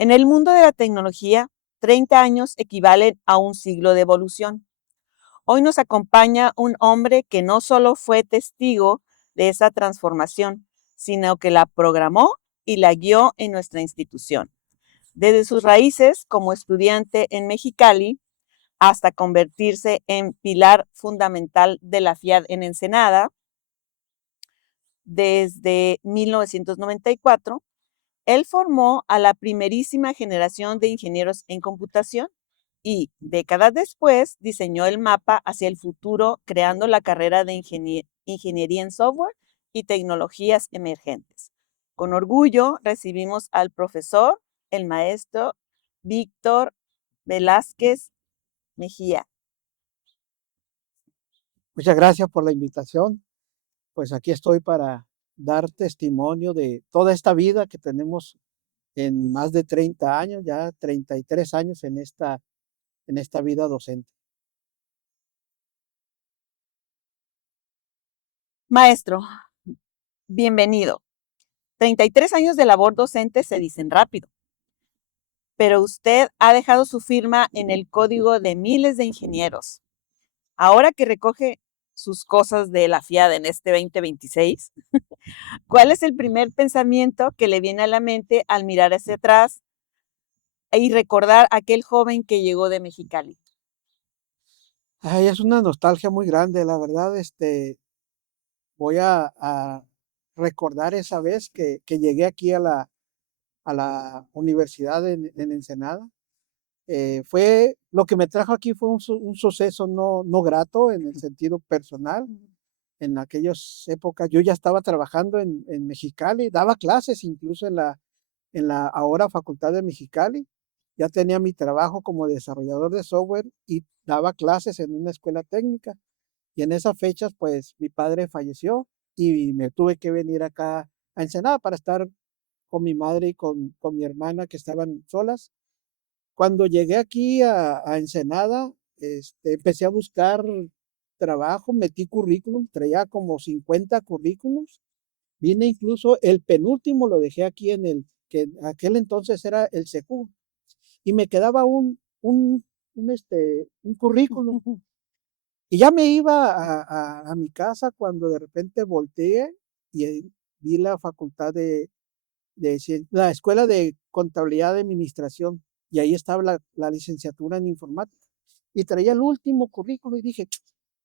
En el mundo de la tecnología, 30 años equivalen a un siglo de evolución. Hoy nos acompaña un hombre que no solo fue testigo de esa transformación, sino que la programó y la guió en nuestra institución. Desde sus raíces como estudiante en Mexicali hasta convertirse en pilar fundamental de la FIAD en Ensenada, desde 1994, él formó a la primerísima generación de ingenieros en computación y, décadas después, diseñó el mapa hacia el futuro, creando la carrera de ingeniería en software y tecnologías emergentes. Con orgullo recibimos al profesor, el maestro Víctor Velázquez Mejía. Muchas gracias por la invitación. Pues aquí estoy para dar testimonio de toda esta vida que tenemos en más de 30 años, ya 33 años en esta vida docente. Maestro, bienvenido. 33 años de labor docente se dicen rápido, pero usted ha dejado su firma en el código de miles de ingenieros. Ahora que recoge sus cosas de la FIAD en este 2026, ¿cuál es el primer pensamiento que le viene a la mente al mirar hacia atrás y recordar a aquel joven que llegó de Mexicali? Ay, es una nostalgia muy grande, la verdad. Voy a recordar esa vez que llegué aquí a la universidad en Ensenada. Fue lo que me trajo aquí fue un suceso no grato en el sentido personal. En aquellas épocas yo ya estaba trabajando en Mexicali, daba clases incluso en la ahora Facultad de Mexicali. Ya tenía mi trabajo como desarrollador de software y daba clases en una escuela técnica. Y en esas fechas, pues mi padre falleció y me tuve que venir acá a Ensenada para estar con mi madre y con mi hermana que estaban solas. Cuando llegué aquí a Ensenada, empecé a buscar trabajo, metí currículum, traía como 50 currículums. Vine incluso el penúltimo, lo dejé aquí que en aquel entonces era el SECU, y me quedaba un currículum. Y ya me iba a mi casa cuando de repente volteé y vi la facultad la escuela de contabilidad de administración, y ahí estaba la licenciatura en informática. Y traía el último currículo y dije,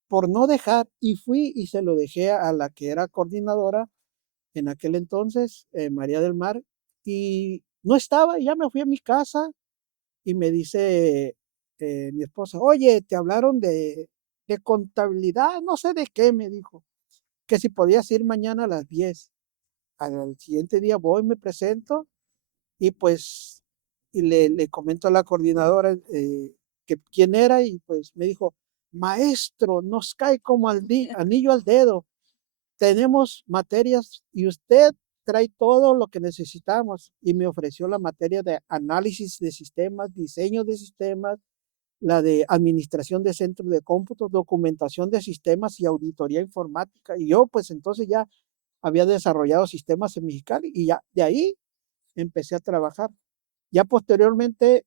por no dejar, y fui y se lo dejé a la que era coordinadora en aquel entonces, María del Mar, y no estaba, y ya me fui a mi casa y me dice mi esposa, oye, te hablaron de contabilidad, no sé de qué, me dijo, que si podías ir mañana a las 10. Al siguiente día voy, me presento y pues y le comento a la coordinadora que quién era y pues me dijo, maestro, nos cae como anillo al dedo. Tenemos materias y usted trae todo lo que necesitamos. Y me ofreció la materia de análisis de sistemas, diseño de sistemas, la de administración de centros de cómputo, documentación de sistemas y auditoría informática. Y yo pues entonces ya había desarrollado sistemas en Mexicali y ya de ahí empecé a trabajar. Ya posteriormente,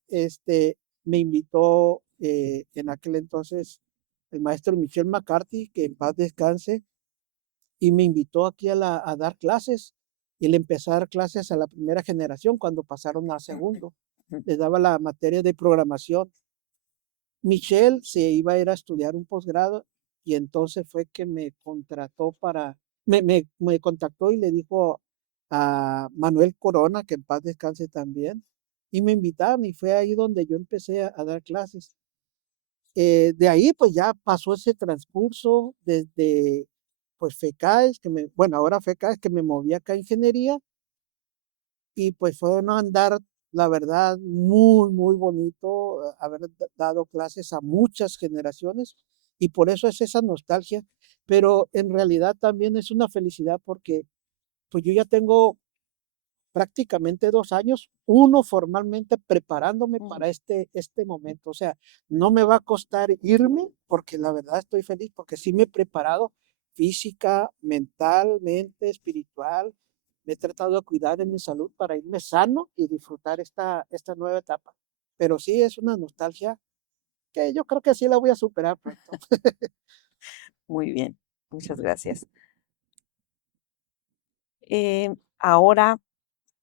me invitó en aquel entonces el maestro Michel McCarthy, que en paz descanse, y me invitó aquí a dar clases. Y le empezó a dar clases a la primera generación cuando pasaron a segundo. Les daba la materia de programación. Michel se iba a ir a estudiar un posgrado y entonces fue que me contrató me contactó y le dijo a Manuel Corona, que en paz descanse también, y me invitaron y fue ahí donde yo empecé a dar clases. De ahí pues ya pasó ese transcurso desde pues FECAES, bueno, ahora FECAES, que me moví acá a ingeniería, y pues fue un andar, la verdad, muy, muy bonito haber dado clases a muchas generaciones y por eso es esa nostalgia, pero en realidad también es una felicidad porque pues yo ya tengo prácticamente 2 años, uno formalmente preparándome para este momento. O sea, no me va a costar irme porque la verdad estoy feliz porque sí me he preparado física, mentalmente, espiritual, me he tratado de cuidar de mi salud para irme sano y disfrutar esta nueva etapa. Pero sí es una nostalgia que yo creo que sí la voy a superar pronto. Muy bien, muchas gracias. Ahora,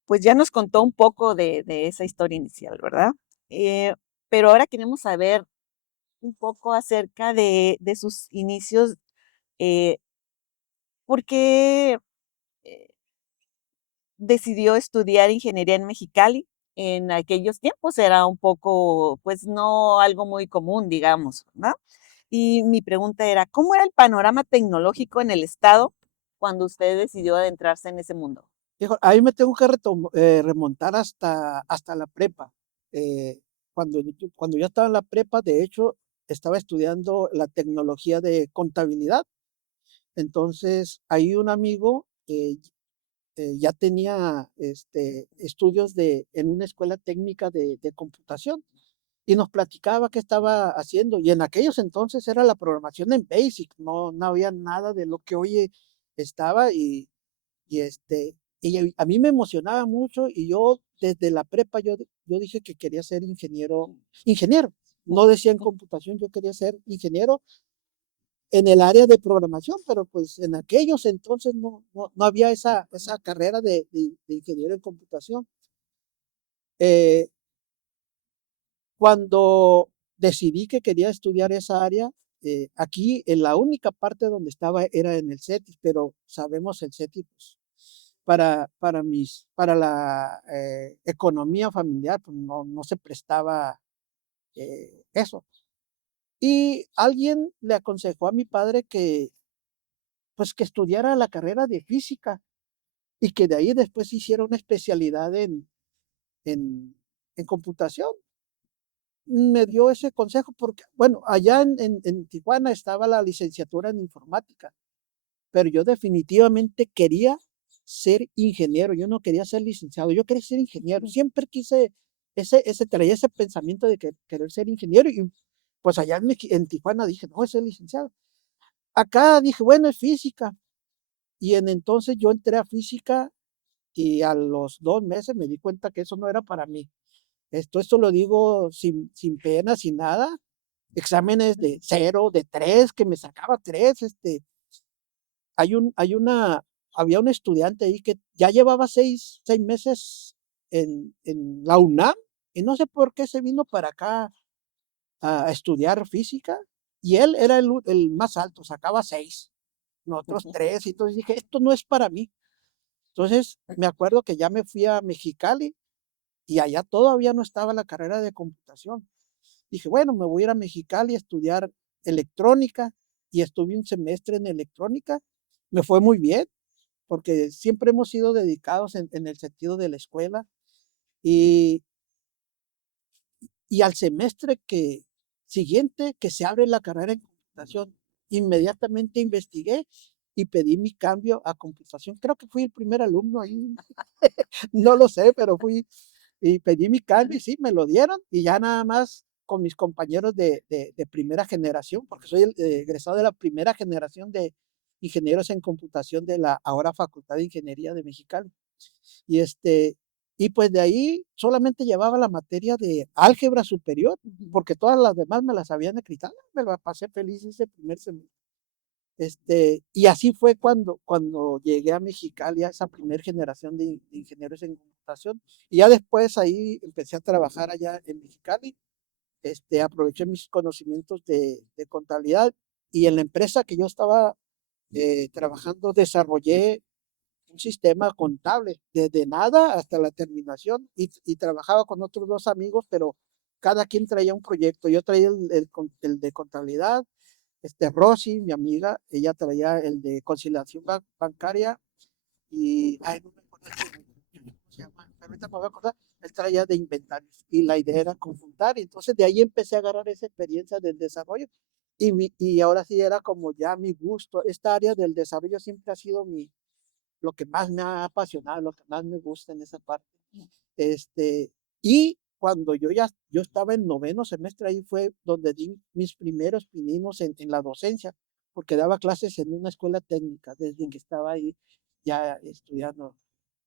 pues ya nos contó un poco de esa historia inicial, ¿verdad? Eh, pero ahora queremos saber un poco acerca de sus inicios. eh, ¿Por qué decidió estudiar ingeniería en Mexicali? En aquellos tiempos era un poco, pues no algo muy común, digamos, ¿verdad? Y mi pregunta era, ¿cómo era el panorama tecnológico en el estado cuando usted decidió adentrarse en ese mundo? Hijo, ahí me tengo que remontar hasta la prepa. Eh, cuando yo estaba en la prepa, de hecho, estaba estudiando la tecnología de contabilidad. Entonces, ahí un amigo ya tenía estudios en una escuela técnica de computación y nos platicaba qué estaba haciendo. Y en aquellos entonces era la programación en BASIC, no había nada de lo que hoy estaba. Y a mí me emocionaba mucho y yo desde la prepa yo dije que quería ser ingeniero. No decía en computación, yo quería ser ingeniero en el área de programación, pero pues en aquellos entonces no había esa carrera de ingeniero en computación. Eh, Cuando decidí que quería estudiar esa área, aquí en la única parte donde estaba era en el CETIS, pero sabemos el CETIS, pues, para la economía familiar, pues no se prestaba eso. Y alguien le aconsejó a mi padre pues, que estudiara la carrera de física y que de ahí después hiciera una especialidad en, en computación. Me dio ese consejo porque, bueno, allá en Tijuana estaba la licenciatura en informática, pero yo definitivamente quería ser ingeniero, yo no quería ser licenciado, yo quería ser ingeniero, siempre quise, traía ese pensamiento de querer ser ingeniero y pues allá en Tijuana dije, no, es ser licenciado. Acá dije, bueno, es física y entonces yo entré a física y a los 2 meses me di cuenta que eso no era para mí. Esto lo digo sin pena, sin nada. Exámenes de 0, de 3, que me sacaba 3. Hay un, hay una, había un estudiante ahí que ya llevaba 6 meses en la UNAM y no sé por qué se vino para acá a estudiar física y él era el más alto, sacaba 6, nosotros 3. Y entonces dije, esto no es para mí. Entonces me acuerdo que ya me fui a Mexicali y allá todavía no estaba la carrera de computación. Dije, bueno, me voy a ir a Mexicali a estudiar electrónica y estuve un semestre en electrónica. Me fue muy bien porque siempre hemos sido dedicados en el sentido de la escuela y, y al semestre siguiente que se abre la carrera en computación, inmediatamente investigué y pedí mi cambio a computación. Creo que fui el primer alumno ahí, no lo sé, pero fui y pedí mi cambio y sí, me lo dieron y ya nada más con mis compañeros de primera generación, porque soy egresado de la primera generación de ingenieros en computación de la ahora Facultad de Ingeniería de Mexicali. Y, y pues de ahí solamente llevaba la materia de álgebra superior, porque todas las demás me las habían escrito. Me la pasé feliz ese primer semestre. Y así fue cuando llegué a Mexicali, a esa primera generación de ingenieros en computación. Y ya después ahí empecé a trabajar allá en Mexicali. Aproveché mis conocimientos de contabilidad y en la empresa que yo estaba trabajando desarrollé un sistema contable desde nada hasta la terminación y trabajaba con otros 2 amigos, pero cada quien traía un proyecto. Yo traía el de contabilidad, Rosy, mi amiga, ella traía el de conciliación bancaria y, ay, no me acuerdo cómo se llama, pero ahorita me voy a acordar, él traía de inventarios y la idea era conjuntar. Y entonces de ahí empecé a agarrar esa experiencia del desarrollo y ahora sí era como ya mi gusto. Esta área del desarrollo siempre ha sido lo que más me ha apasionado, lo que más me gusta en esa parte. Y cuando yo estaba en noveno semestre, ahí fue donde di mis primeros pininos en la docencia, porque daba clases en una escuela técnica desde que estaba ahí ya estudiando.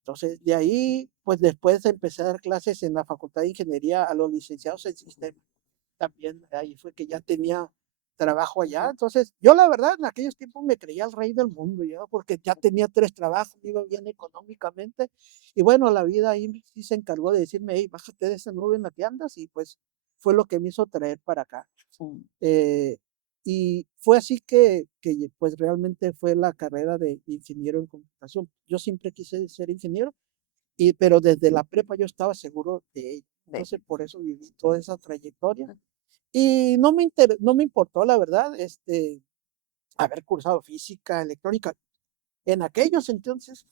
Entonces, de ahí, pues después empecé a dar clases en la Facultad de Ingeniería a los licenciados en sistemas. También ahí fue que ya tenía trabajo allá. Entonces, yo la verdad en aquellos tiempos me creía el rey del mundo, yo, porque ya tenía 3 trabajos, me iba bien económicamente. Y bueno, la vida ahí sí se encargó de decirme: "Hey, bájate de esa nube en la que andas", y pues fue lo que me hizo traer para acá. Mm, Eh, y fue así que pues realmente fue la carrera de ingeniero en computación. Yo siempre quise ser ingeniero, pero desde la prepa yo estaba seguro de ello. de Entonces, por eso viví toda esa trayectoria. Y no me importó, la verdad, haber cursado física, electrónica. En aquellos entonces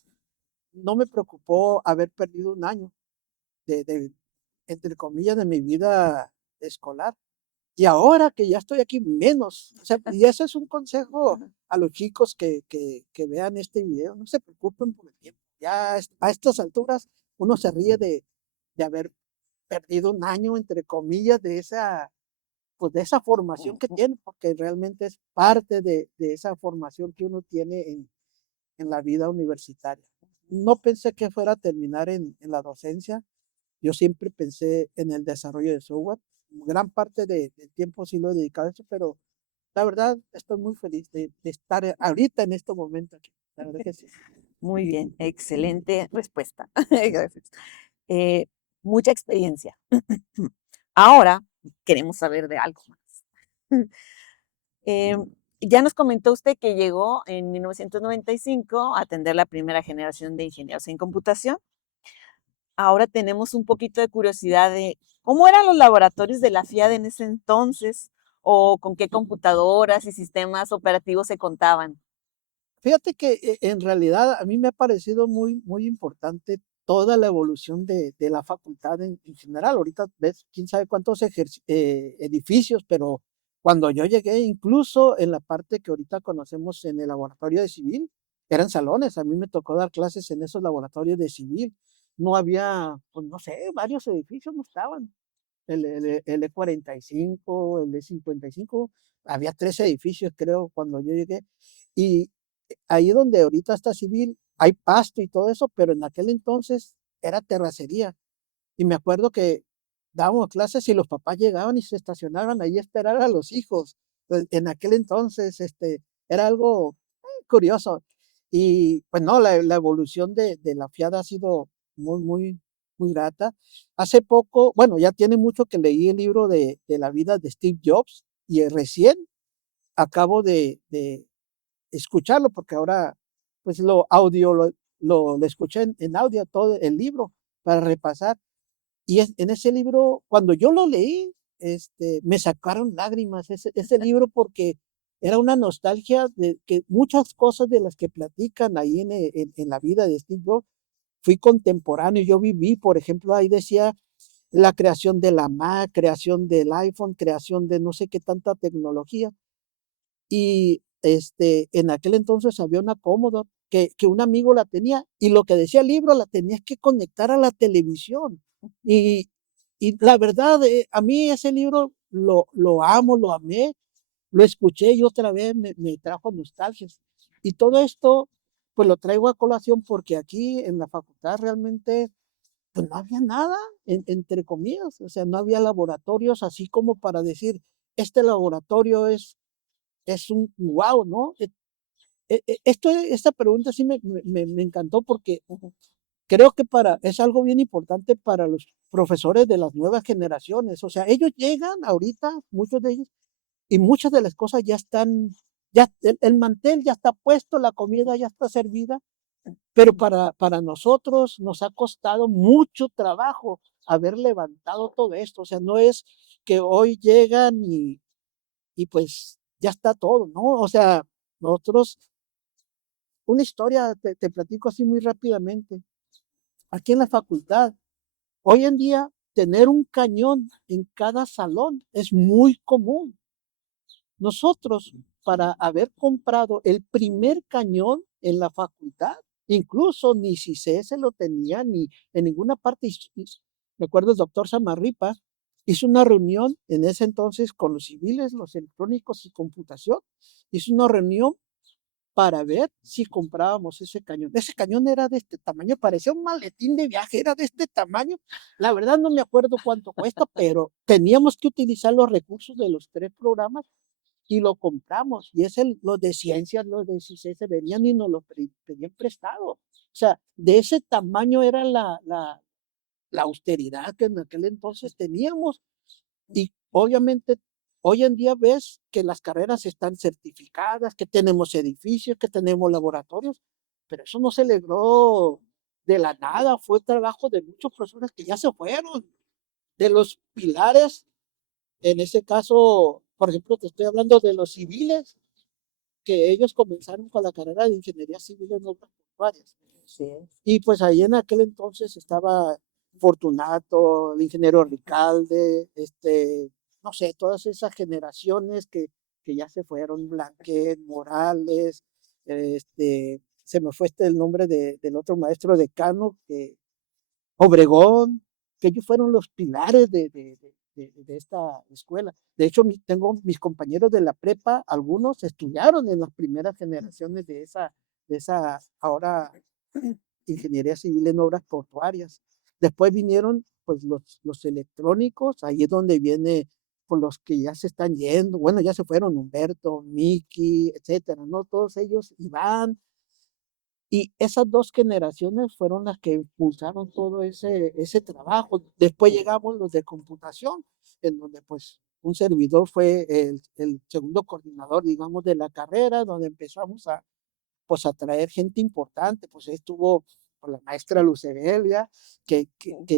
no me preocupó haber perdido un año de, entre comillas, de mi vida escolar. Y ahora que ya estoy aquí, menos. O sea, y ese es un consejo a los chicos que vean este video. No se preocupen por el tiempo. Ya a estas alturas uno se ríe de haber perdido un año, entre comillas, de esa, pues de esa formación que tiene, porque realmente es parte de esa formación que uno tiene en la vida universitaria. No pensé que fuera a terminar en la docencia. Yo siempre pensé en el desarrollo de software. Gran parte del tiempo sí lo he dedicado a eso, pero la verdad estoy muy feliz de estar ahorita en este momento aquí. La verdad que sí. Muy bien, excelente respuesta. Gracias. Eh, Mucha experiencia. Ahora queremos saber de algo más. Eh, ya nos comentó usted que llegó en 1995 a atender la primera generación de ingenieros en computación. Ahora tenemos un poquito de curiosidad de cómo eran los laboratorios de la FIAD en ese entonces o con qué computadoras y sistemas operativos se contaban. Fíjate que en realidad a mí me ha parecido muy, muy importante toda la evolución de la facultad en general. Ahorita ves, quién sabe cuántos edificios, pero cuando yo llegué, incluso en la parte que ahorita conocemos en el laboratorio de civil, eran salones. A mí me tocó dar clases en esos laboratorios de civil. No había, pues no sé, varios edificios no estaban. El E45, el E55, había 3 edificios, creo, cuando yo llegué. Y ahí donde ahorita está civil, hay pasto y todo eso, pero en aquel entonces era terracería. Y me acuerdo que dábamos clases y los papás llegaban y se estacionaban ahí a esperar a los hijos. En aquel entonces, era algo curioso. Y pues no, la evolución de la FIAD ha sido muy, muy, muy grata. Hace poco, bueno, ya tiene mucho que leí el libro de la vida de Steve Jobs y recién acabo de escucharlo porque ahora pues lo escuché en audio todo el libro para repasar. Y en ese libro, cuando yo lo leí, me sacaron lágrimas ese libro porque era una nostalgia de que muchas cosas de las que platican ahí en la vida de Steve Jobs, fui contemporáneo, yo viví, por ejemplo, ahí decía la creación de la Mac, creación del iPhone, creación de no sé qué tanta tecnología. Y en aquel entonces había una Commodore que un amigo la tenía y lo que decía el libro la tenías que conectar a la televisión. Y, y la verdad, a mí ese libro lo amo, lo amé, lo escuché y otra vez me trajo nostalgias. Y todo esto, pues lo traigo a colación porque aquí en la facultad realmente, pues no había nada, entre comillas, o sea, no había laboratorios así como para decir, este laboratorio es un wow, ¿no? Esta pregunta sí me encantó porque creo que es algo bien importante para los profesores de las nuevas generaciones. O sea, ellos llegan ahorita, muchos de ellos, y muchas de las cosas ya están, ya el mantel ya está puesto, la comida ya está servida, pero para nosotros nos ha costado mucho trabajo haber levantado todo esto. O sea, no es que hoy llegan y pues ya está todo, ¿no? O sea, nosotros, una historia, te platico así muy rápidamente. Aquí en la facultad, hoy en día, tener un cañón en cada salón es muy común. Nosotros, para haber comprado el primer cañón en la facultad, incluso ni CICES lo tenía, ni en ninguna parte. Recuerdo el doctor Samarripa hizo una reunión en ese entonces con los civiles, los electrónicos y computación. Hizo una reunión para ver si comprábamos ese cañón. Ese cañón era de este tamaño, parecía un maletín de viaje, era de este tamaño. La verdad no me acuerdo cuánto cuesta, pero teníamos que utilizar los recursos de los 3 programas y lo compramos. Y los de ciencias, los de CICES venían y nos lo pedían prestado. O sea, de ese tamaño era la austeridad que en aquel entonces teníamos. Y obviamente hoy en día ves que las carreras están certificadas, que tenemos edificios, que tenemos laboratorios, pero eso no se logró de la nada, fue trabajo de muchos profesores que ya se fueron, de los pilares, en ese caso, por ejemplo, te estoy hablando de los civiles, que ellos comenzaron con la carrera de ingeniería civil en obras portuarias. Así es. Y pues ahí en aquel entonces estaba Fortunato, el ingeniero Ricalde, no sé, todas esas generaciones que ya se fueron, Blanquet, Morales, se me fue el nombre del otro maestro decano, Obregón, que ellos fueron los pilares de esta escuela. De hecho, tengo mis compañeros de la prepa, algunos estudiaron en las primeras generaciones de esa ahora ingeniería civil en obras portuarias. Después vinieron pues los electrónicos, ahí es donde viene con los que ya se están yendo, bueno, ya se fueron Humberto, Miki, etcétera, ¿no? Todos ellos, Iván, y esas 2 generaciones fueron las que impulsaron todo ese trabajo. Después llegamos los de computación, en donde pues un servidor fue el segundo coordinador, digamos, de la carrera, donde empezamos pues a traer gente importante, pues estuvo pues, la maestra Lucerelia, que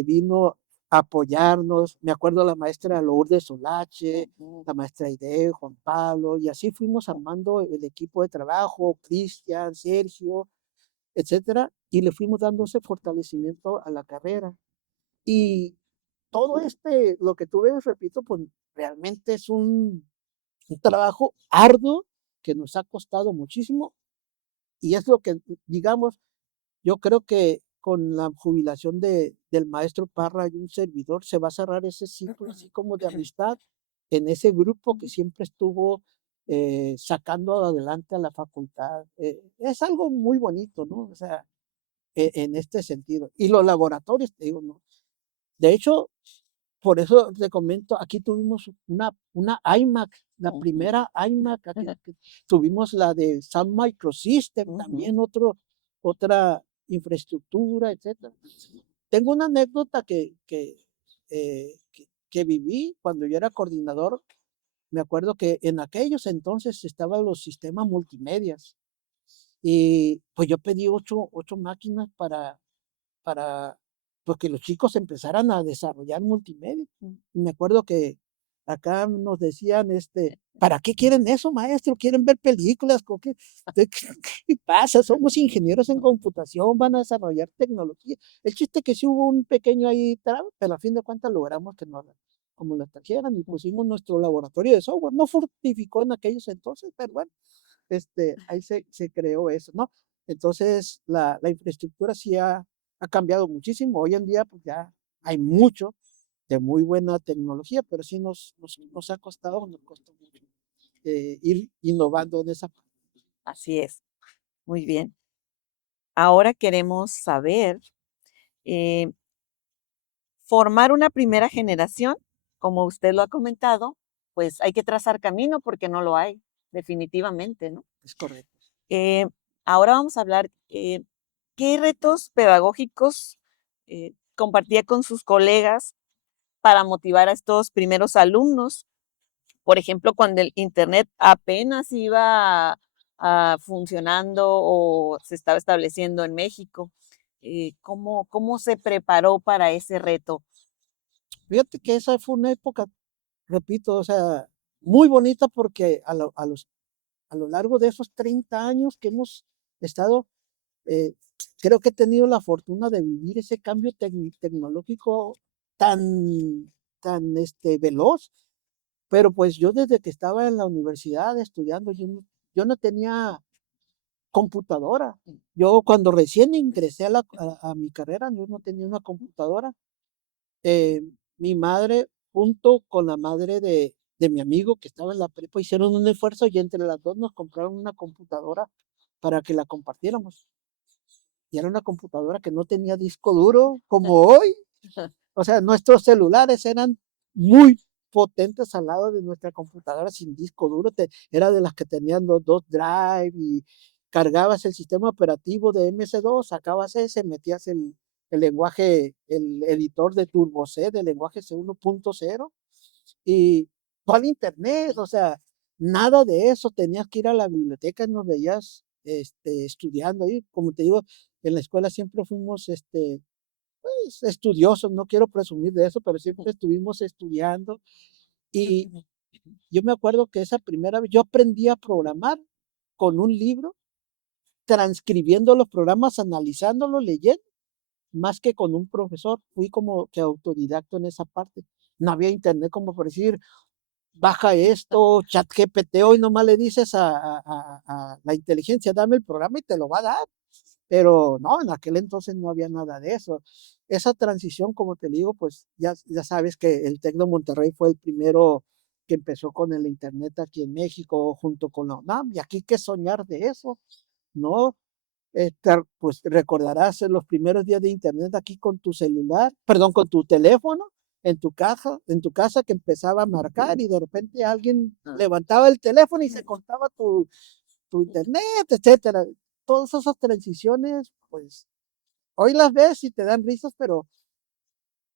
vino a apoyarnos, me acuerdo la maestra Lourdes Solache, la maestra Ide, Juan Pablo, y así fuimos armando el equipo de trabajo, Cristian, Sergio, etcétera, y le fuimos dando ese fortalecimiento a la carrera. Y todo lo que tú ves, repito, pues realmente es un trabajo arduo que nos ha costado muchísimo y es lo que, digamos, yo creo que con la jubilación del maestro Parra y un servidor se va a cerrar ese ciclo así como de amistad en ese grupo que siempre estuvo sacando adelante a la facultad. Es algo muy bonito, ¿no? O sea, en este sentido. Y los laboratorios, te digo, ¿no? De hecho, por eso te comento, aquí tuvimos una iMac, la primera iMac, tuvimos la de Sun Microsystem, también otra infraestructura, etcétera. Tengo una anécdota que viví cuando yo era coordinador. Me acuerdo que en aquellos entonces estaban los sistemas multimedias y pues yo pedí ocho máquinas para pues, que los chicos empezaran a desarrollar multimedia. Me acuerdo que acá nos decían, ¿para qué quieren eso, maestro? ¿Quieren ver películas? ¿Qué pasa? Somos ingenieros en computación, van a desarrollar tecnología. El chiste que sí hubo un pequeño ahí traba, pero a fin de cuentas logramos que nos como la trajeran y pusimos nuestro laboratorio de software. No fructificó en aquellos entonces, pero bueno, ahí se creó eso, ¿no? Entonces, la infraestructura sí ha cambiado muchísimo. Hoy en día, pues ya hay mucho de muy buena tecnología, pero sí nos ha costado, nos costó mucho ir innovando en esa parte. Así es. Muy bien. Ahora queremos saber, eh, formar una primera generación, como usted lo ha comentado, pues hay que trazar camino porque no lo hay, definitivamente, ¿no? Es correcto. Eh, Ahora vamos a hablar, ¿qué retos pedagógicos compartía con sus colegas para motivar a estos primeros alumnos? Por ejemplo, cuando el Internet apenas iba funcionando o se estaba estableciendo en México. ¿Cómo se preparó para ese reto? Fíjate que esa fue una época, repito, o sea, muy bonita porque a lo largo de esos 30 años que hemos estado, eh, creo que he tenido la fortuna de vivir ese cambio tecnológico tan veloz. Pero pues yo desde que estaba en la universidad estudiando, yo no tenía computadora. Yo cuando recién ingresé a mi carrera, yo no tenía una computadora. Eh, Mi madre, junto con la madre de mi amigo que estaba en la prepa, hicieron un esfuerzo y entre las dos nos compraron una computadora para que la compartiéramos. Y era una computadora que no tenía disco duro como hoy. O sea, nuestros celulares eran muy potentes al lado de nuestra computadora sin disco duro. Era de las que tenían los dos drive y cargabas el sistema operativo de MS2, sacabas ese, metías el lenguaje, el editor de Turbo C del lenguaje C1.0 y todo el internet, o sea, nada de eso. Tenías que ir a la biblioteca y nos veías estudiando ahí. Como te digo, en la escuela siempre fuimos pues, estudiosos, no quiero presumir de eso, pero siempre estuvimos estudiando. Y yo me acuerdo que esa primera vez yo aprendí a programar con un libro, transcribiendo los programas, analizándolos, leyendo, más que con un profesor. Fui como que autodidacto en esa parte. No había internet como por decir, baja esto, chat GPT, hoy nomás le dices a la inteligencia, dame el programa y te lo va a dar. Pero no, en aquel entonces no había nada de eso. Esa transición, como te digo, pues ya sabes que el Tec de Monterrey fue el primero que empezó con el Internet aquí en México, junto con la UNAM, y aquí hay que soñar de eso, ¿no? Pues recordarás en los primeros días de Internet aquí con tu celular, perdón, con tu teléfono, en tu casa que empezaba a marcar y de repente alguien levantaba el teléfono y se contaba tu internet, etcétera. Todas esas transiciones, pues hoy las ves y te dan risas, pero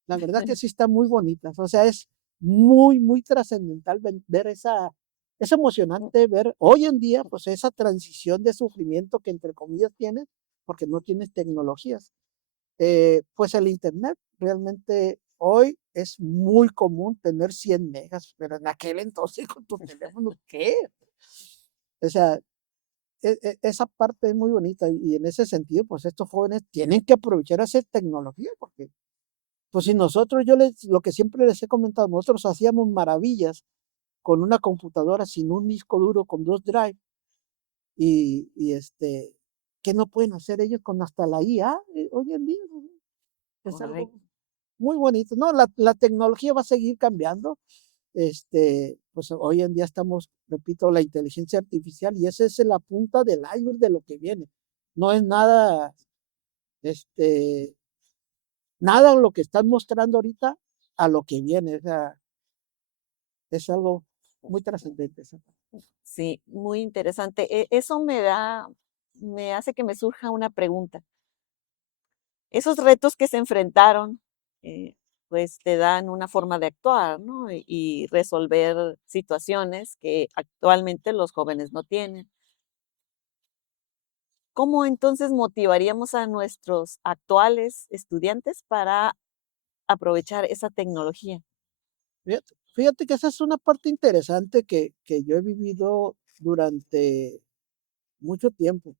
la verdad que sí están muy bonitas. O sea, es muy, muy trascendental ver es emocionante ver hoy en día, pues esa transición de sufrimiento que entre comillas tienes, porque no tienes tecnologías. Pues el internet realmente hoy es muy común tener 100 megas, pero en aquel entonces con tu teléfono, ¿qué? O sea, esa parte es muy bonita y en ese sentido, pues estos jóvenes tienen que aprovechar esa tecnología porque, pues si nosotros, lo que siempre les he comentado, nosotros hacíamos maravillas con una computadora sin un disco duro, con dos drive y ¿qué no pueden hacer ellos con hasta la IA hoy en día? ¿No? Es algo Correcto. muy bonito. No, la tecnología va a seguir cambiando. Pues hoy en día estamos, repito, la inteligencia artificial y esa es la punta del iceberg de lo que viene. No es nada, este, nada lo que están mostrando ahorita a lo que viene. O sea, es algo muy trascendente. Sí, muy interesante. Eso me hace que me surja una pregunta. Esos retos que se enfrentaron, eh, pues te dan una forma de actuar, ¿no? Y resolver situaciones que actualmente los jóvenes no tienen. ¿Cómo entonces motivaríamos a nuestros actuales estudiantes para aprovechar esa tecnología? Fíjate que esa es una parte interesante que yo he vivido durante mucho tiempo.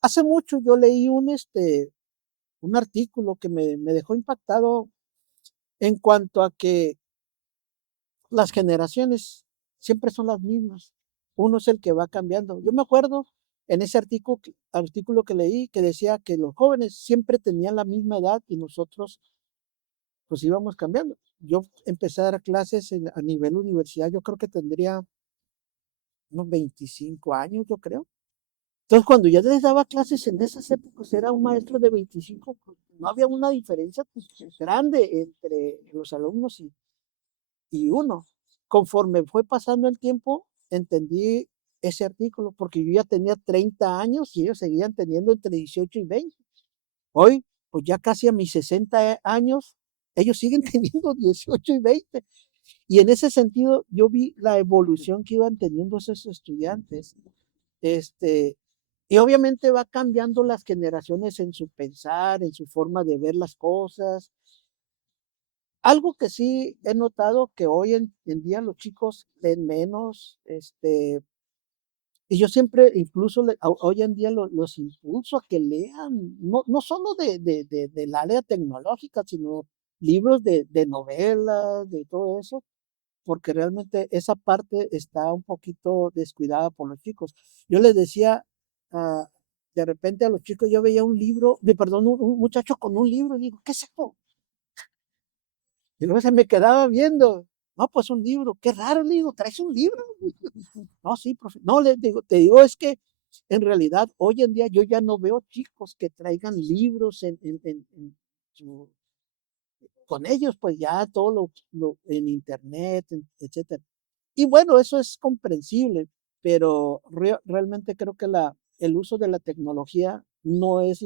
Hace mucho yo leí un artículo que me dejó impactado en cuanto a que las generaciones siempre son las mismas. Uno es el que va cambiando. Yo me acuerdo en ese artículo que leí que decía que los jóvenes siempre tenían la misma edad y nosotros pues íbamos cambiando. Yo empecé a dar clases a nivel universidad, yo creo que tendría unos 25 años, yo creo. Entonces, cuando yo les daba clases en esas épocas, era un maestro de 25, pues, no había una diferencia pues, grande entre los alumnos y uno. Conforme fue pasando el tiempo, entendí ese artículo, porque yo ya tenía 30 años y ellos seguían teniendo entre 18 y 20. Hoy, pues ya casi a mis 60 años, ellos siguen teniendo 18 y 20. Y en ese sentido, yo vi la evolución que iban teniendo esos estudiantes. Este, y obviamente va cambiando las generaciones en su pensar, en su forma de ver las cosas. Algo que sí he notado que hoy en día los chicos leen menos, y yo siempre, incluso hoy en día los impulso a que lean, no solo del área tecnológica, sino libros de novelas, de todo eso, porque realmente esa parte está un poquito descuidada por los chicos. Yo les decía, ah, de repente a los chicos, yo veía un libro, perdón, un muchacho con un libro, y digo, ¿qué es esto? Y luego se me quedaba viendo, no, pues un libro, qué raro, le digo, ¿traes un libro? No, sí, profe. No, le digo, te digo, es que En realidad, hoy en día yo ya no veo chicos que traigan libros con ellos, pues ya todo en internet, etcétera. Y bueno, eso es comprensible, pero realmente creo que el uso de la tecnología no es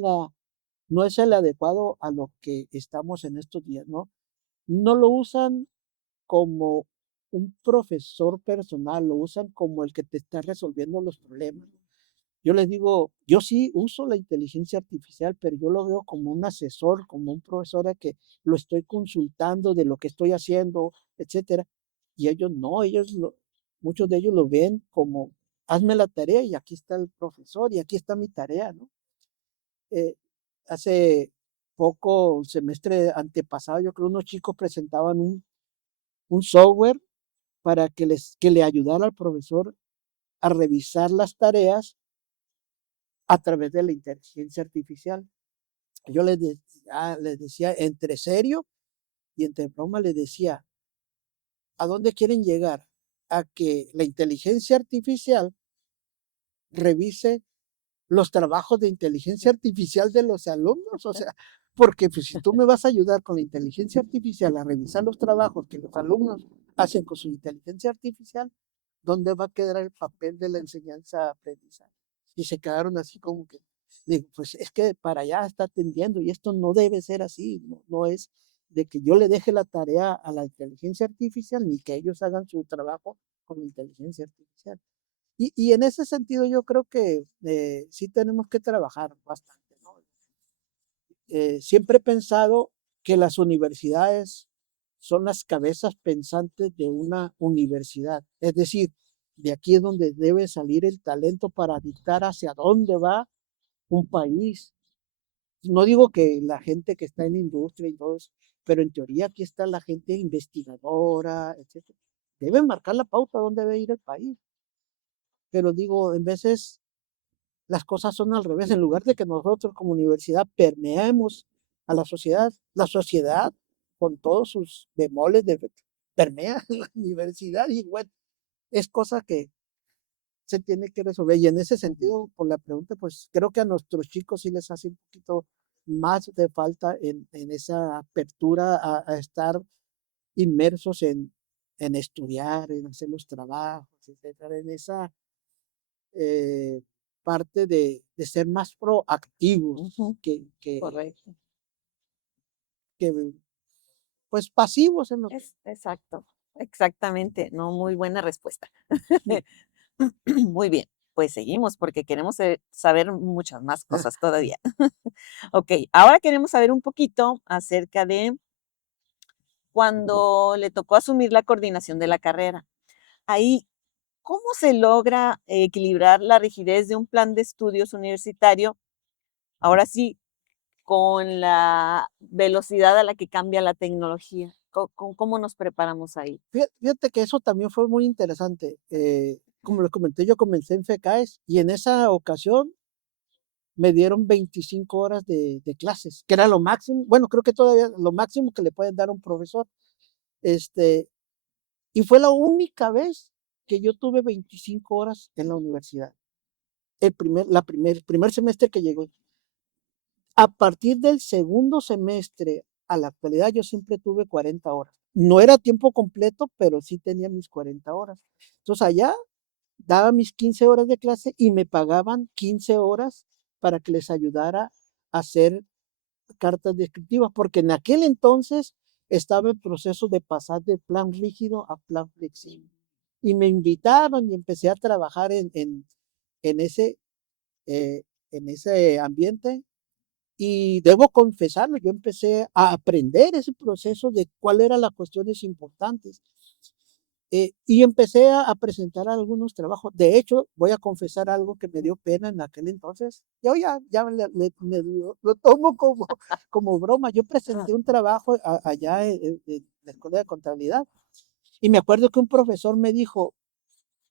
el adecuado a lo que estamos en estos días, ¿no? No lo usan como un profesor personal, lo usan como el que te está resolviendo los problemas. Yo les digo, yo sí uso la inteligencia artificial, pero yo lo veo como un asesor, como un profesor a que lo estoy consultando de lo que estoy haciendo, etcétera. Y ellos no, muchos de ellos lo ven como, hazme la tarea y aquí está el profesor y aquí está mi tarea, ¿no? Eh, hace poco, el semestre antepasado, yo creo unos chicos presentaban un software para que le ayudara al profesor a revisar las tareas a través de la inteligencia artificial. Yo les decía entre serio y entre broma, les decía, ¿a dónde quieren llegar? A que la inteligencia artificial revise los trabajos de inteligencia artificial de los alumnos, o sea, porque pues, si tú me vas a ayudar con la inteligencia artificial a revisar los trabajos que los alumnos hacen con su inteligencia artificial, ¿dónde va a quedar el papel de la enseñanza-aprendizaje? Y se quedaron así como que, digo, pues es que para allá está tendiendo y esto no debe ser así, no, no es de que yo le deje la tarea a la inteligencia artificial ni que ellos hagan su trabajo con la inteligencia artificial. Y en ese sentido yo creo que sí tenemos que trabajar bastante, ¿no? Siempre he pensado que las universidades son las cabezas pensantes de una universidad. Es decir, de aquí es donde debe salir el talento para dictar hacia dónde va un país. No digo que la gente que está en la industria y todo eso, pero en teoría aquí está la gente investigadora, etcétera. Deben marcar la pauta dónde debe ir el país. Pero digo, en veces las cosas son al revés. En lugar de que nosotros como universidad permeemos a la sociedad con todos sus bemoles permea la universidad y bueno, es cosa que se tiene que resolver. Y en ese sentido, por la pregunta, pues creo que a nuestros chicos sí les hace un poquito más de falta en esa apertura a estar inmersos en estudiar, en hacer los trabajos, etcétera, en esa eh, parte de ser más proactivos Ujú, que, que, correcto. que, pues pasivos en lo que... Es exacto, exactamente, no, muy buena respuesta. Muy bien, pues seguimos porque queremos saber muchas más cosas todavía. Ok, ahora queremos saber un poquito acerca de cuando le tocó asumir la coordinación de la carrera. Ahí, ¿cómo se logra equilibrar la rigidez de un plan de estudios universitario? Ahora sí, con la velocidad a la que cambia la tecnología. ¿Cómo nos preparamos ahí? Fíjate que eso también fue muy interesante. Como les comenté, yo comencé en FECAES y en esa ocasión me dieron 25 horas de clases, que era lo máximo, bueno, creo que todavía lo máximo que le pueden dar a un profesor. Este, y fue la única vez que yo tuve 25 horas en la universidad. Primer semestre que llegó. A partir del segundo semestre a la actualidad, yo siempre tuve 40 horas. No era tiempo completo, pero sí tenía mis 40 horas. Entonces allá daba mis 15 horas de clase y me pagaban 15 horas para que les ayudara a hacer cartas descriptivas, porque en aquel entonces estaba en proceso de pasar de plan rígido a plan flexible. Y me invitaron y empecé a trabajar en ese, eh, en ese ambiente y debo confesarlo, yo empecé a aprender ese proceso de cuáles eran las cuestiones importantes. Y empecé a presentar algunos trabajos. De hecho, voy a confesar algo que me dio pena en aquel entonces. Yo ya lo tomo como, como broma. Yo presenté un trabajo allá en la Escuela de Contabilidad y me acuerdo que un profesor me dijo,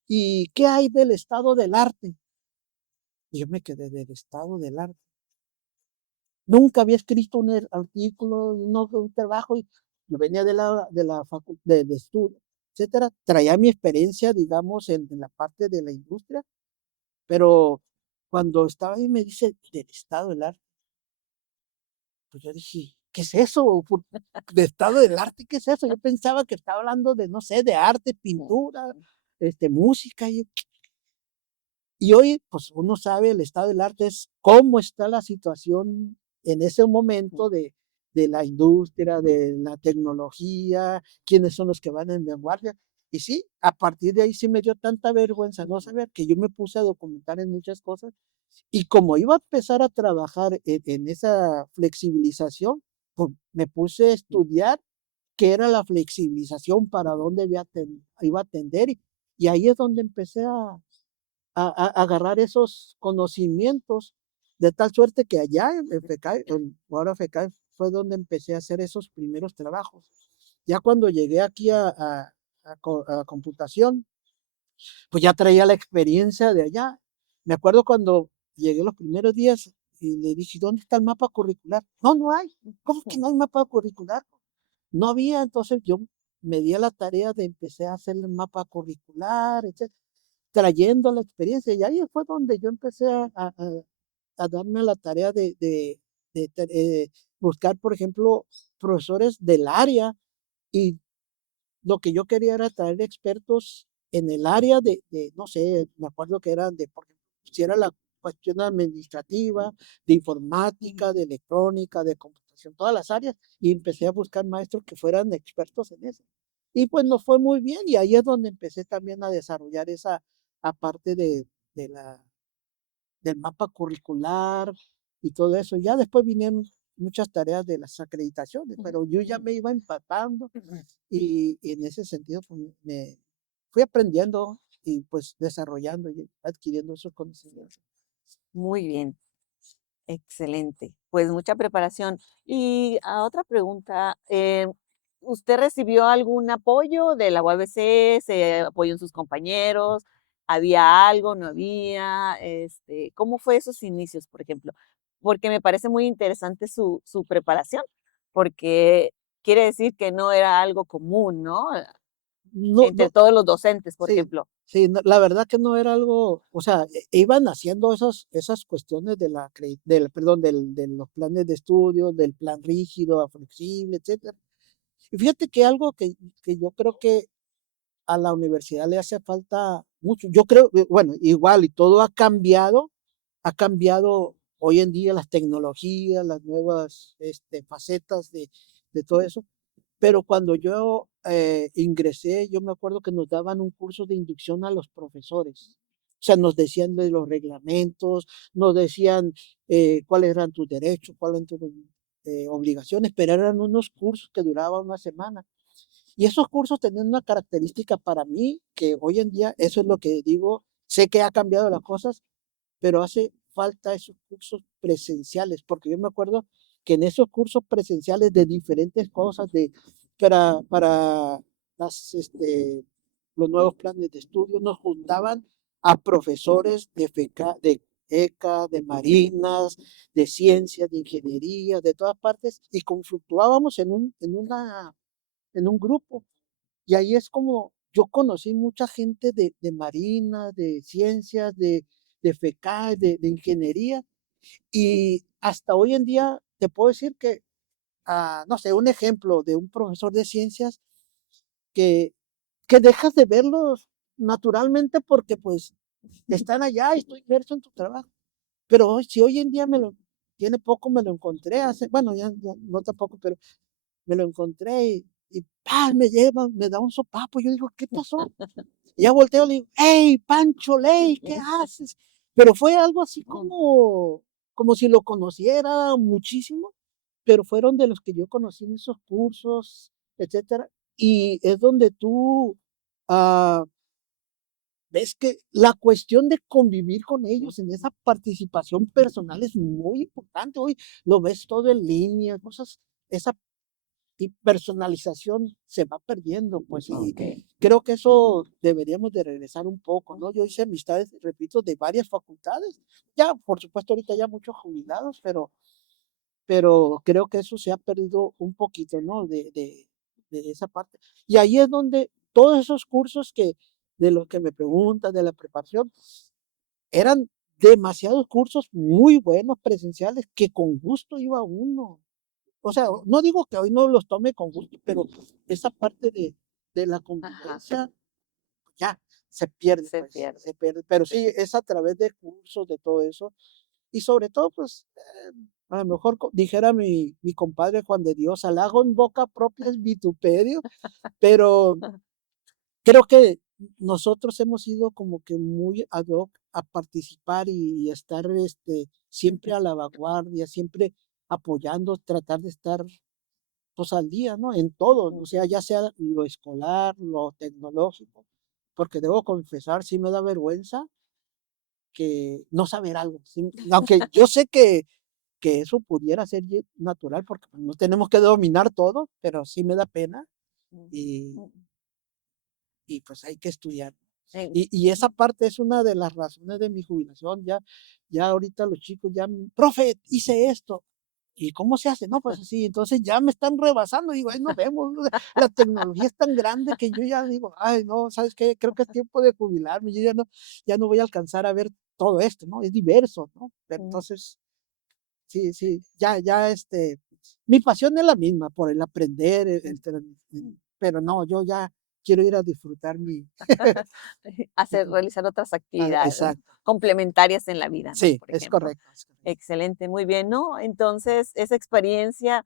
¿y qué hay del estado del arte? Y yo me quedé del estado del arte. Nunca había escrito un artículo, no, un trabajo. Y yo venía de la facultad de estudio, etcétera. Traía mi experiencia, digamos, en la parte de la industria, pero cuando estaba ahí me dice del estado del arte, pues yo dije, ¿qué es eso? ¿De estado del arte? ¿Qué es eso? Yo pensaba que estaba hablando de, no sé, de arte, pintura, música. Y hoy, pues uno sabe el estado del arte es cómo está la situación en ese momento de la industria, de la tecnología, quiénes son los que van en vanguardia. Y sí, a partir de ahí sí me dio tanta vergüenza no saber que yo me puse a documentar en muchas cosas. Y como iba a empezar a trabajar en esa flexibilización, pues me puse a estudiar qué era la flexibilización, para dónde iba a tender. Y ahí es donde empecé a agarrar esos conocimientos, de tal suerte que allá en FECAE, ahora FECAE fue donde empecé a hacer esos primeros trabajos. Ya cuando llegué aquí a computación, pues ya traía la experiencia de allá. Me acuerdo cuando llegué los primeros días y le dije, ¿dónde está el mapa curricular? No, no hay. ¿Cómo que no hay mapa curricular? No había, entonces yo me di a la tarea de empecé a hacer el mapa curricular, etc., trayendo la experiencia. Y ahí fue donde yo empecé a darme la tarea de buscar, por ejemplo, profesores del área. Y lo que yo quería era traer expertos en el área no sé, me acuerdo que eran por ejemplo, si era la cuestión administrativa, de informática, de electrónica, de computación, todas las áreas, y empecé a buscar maestros que fueran expertos en eso. Y pues nos fue muy bien, y ahí es donde empecé también a desarrollar esa aparte de del mapa curricular y todo eso. Ya después vinieron muchas tareas de las acreditaciones, pero yo ya me iba empapando y en ese sentido pues, me fui aprendiendo y pues desarrollando y adquiriendo esos conocimientos. Muy bien, excelente. Pues mucha preparación. Y a otra pregunta, ¿usted recibió algún apoyo de la UABC? ¿Se apoyó en sus compañeros? ¿Había algo? ¿No había? ¿Cómo fue esos inicios, por ejemplo? Porque me parece muy interesante su preparación, porque quiere decir que no era algo común, ¿no? No, Entre no, todos los docentes, por sí, ejemplo. sí, la verdad que no era algo, o sea, iban haciendo esas cuestiones perdón, de los planes de estudio, del plan rígido a flexible, etcétera. Y fíjate que algo que yo creo que a la universidad le hace falta mucho. Yo creo, bueno, igual y todo ha cambiado hoy en día las tecnologías, las nuevas facetas de todo eso. Pero cuando yo ingresé, yo me acuerdo que nos daban un curso de inducción a los profesores. O sea, nos decían de los reglamentos, nos decían cuáles eran tus derechos, cuáles eran tus obligaciones, pero eran unos cursos que duraban una semana. Y esos cursos tenían una característica para mí, que hoy en día, eso es lo que digo, sé que ha cambiado las cosas, pero hace falta esos cursos presenciales, porque yo me acuerdo que en esos cursos presenciales de diferentes cosas, para los nuevos planes de estudio, nos juntaban a profesores de FECA, de ECA, de marinas, de ciencias, de ingeniería, de todas partes, y confluctuábamos en un grupo. Y ahí es como yo conocí mucha gente de marina, de ciencias, de FECAE, de ingeniería, y hasta hoy en día te puedo decir que, no sé, un ejemplo de un profesor de ciencias que, que dejas de verlos naturalmente porque pues están allá y estoy inmerso en tu trabajo. Pero si hoy en día tiene poco me lo encontré hace, bueno, ya no tampoco, pero me lo encontré y ¡pam! Me lleva, me da un sopapo. Yo digo, ¿qué pasó? Y ya volteo y le digo, hey, Pancho Ley, ¿qué haces? Pero fue algo así como si lo conociera muchísimo, pero fueron de los que yo conocí en esos cursos, etcétera. Y es donde tú ah, ves que la cuestión de convivir con ellos en esa participación personal es muy importante. Hoy lo ves todo en línea, cosas, esa personalización se va perdiendo, pues, y creo que eso deberíamos de regresar un poco, ¿no? Yo hice amistades, repito, de varias facultades, ya, por supuesto, ahorita ya muchos jubilados, pero creo que eso se ha perdido un poquito, ¿no? De esa parte. Y ahí es donde todos esos cursos de los que me preguntan, de la preparación, eran demasiados cursos muy buenos presenciales que con gusto iba uno. O sea, no digo que hoy no los tome con gusto, pero esa parte de la Ajá, convivencia ya se pierde, se pues, pierde. se pierde. Pero sí, es a través de cursos, de todo eso. Y sobre todo, pues, a lo mejor dijera mi compadre Juan de Dios, halago en boca propia es vituperio, pero creo que nosotros hemos ido como que muy ad hoc a participar y estar siempre a la vanguardia, siempre apoyando, tratar de estar pues al día, ¿no? En todo, o sea, ya sea lo escolar, lo tecnológico, porque debo confesar, sí me da vergüenza que no saber algo, aunque yo sé que eso pudiera ser natural, porque pues, no tenemos que dominar todo, pero sí me da pena Mm, y, mm, y pues hay que estudiar. eh, Y esa parte es una de las razones de mi jubilación. Ya ahorita los chicos ya, profe, hice esto. ¿Y cómo se hace? No, pues así. Entonces ya me están rebasando. Digo, ay, nos vemos. La tecnología es tan grande que yo ya digo, ay, no, ¿sabes qué? Creo que es tiempo de jubilarme. Yo ya no voy a alcanzar a ver todo esto, ¿no? Es diverso, ¿no? Pero mm, entonces, sí, sí, ya, mi pasión es la misma, por el aprender, mm. pero no, yo ya quiero ir a disfrutar mi, Realizar otras Ah, actividades, ¿no? exacto. Complementarias en la vida, ¿no? Sí, Por es ejemplo. correcto, es correcto. Excelente, muy bien, ¿no? Entonces, esa experiencia,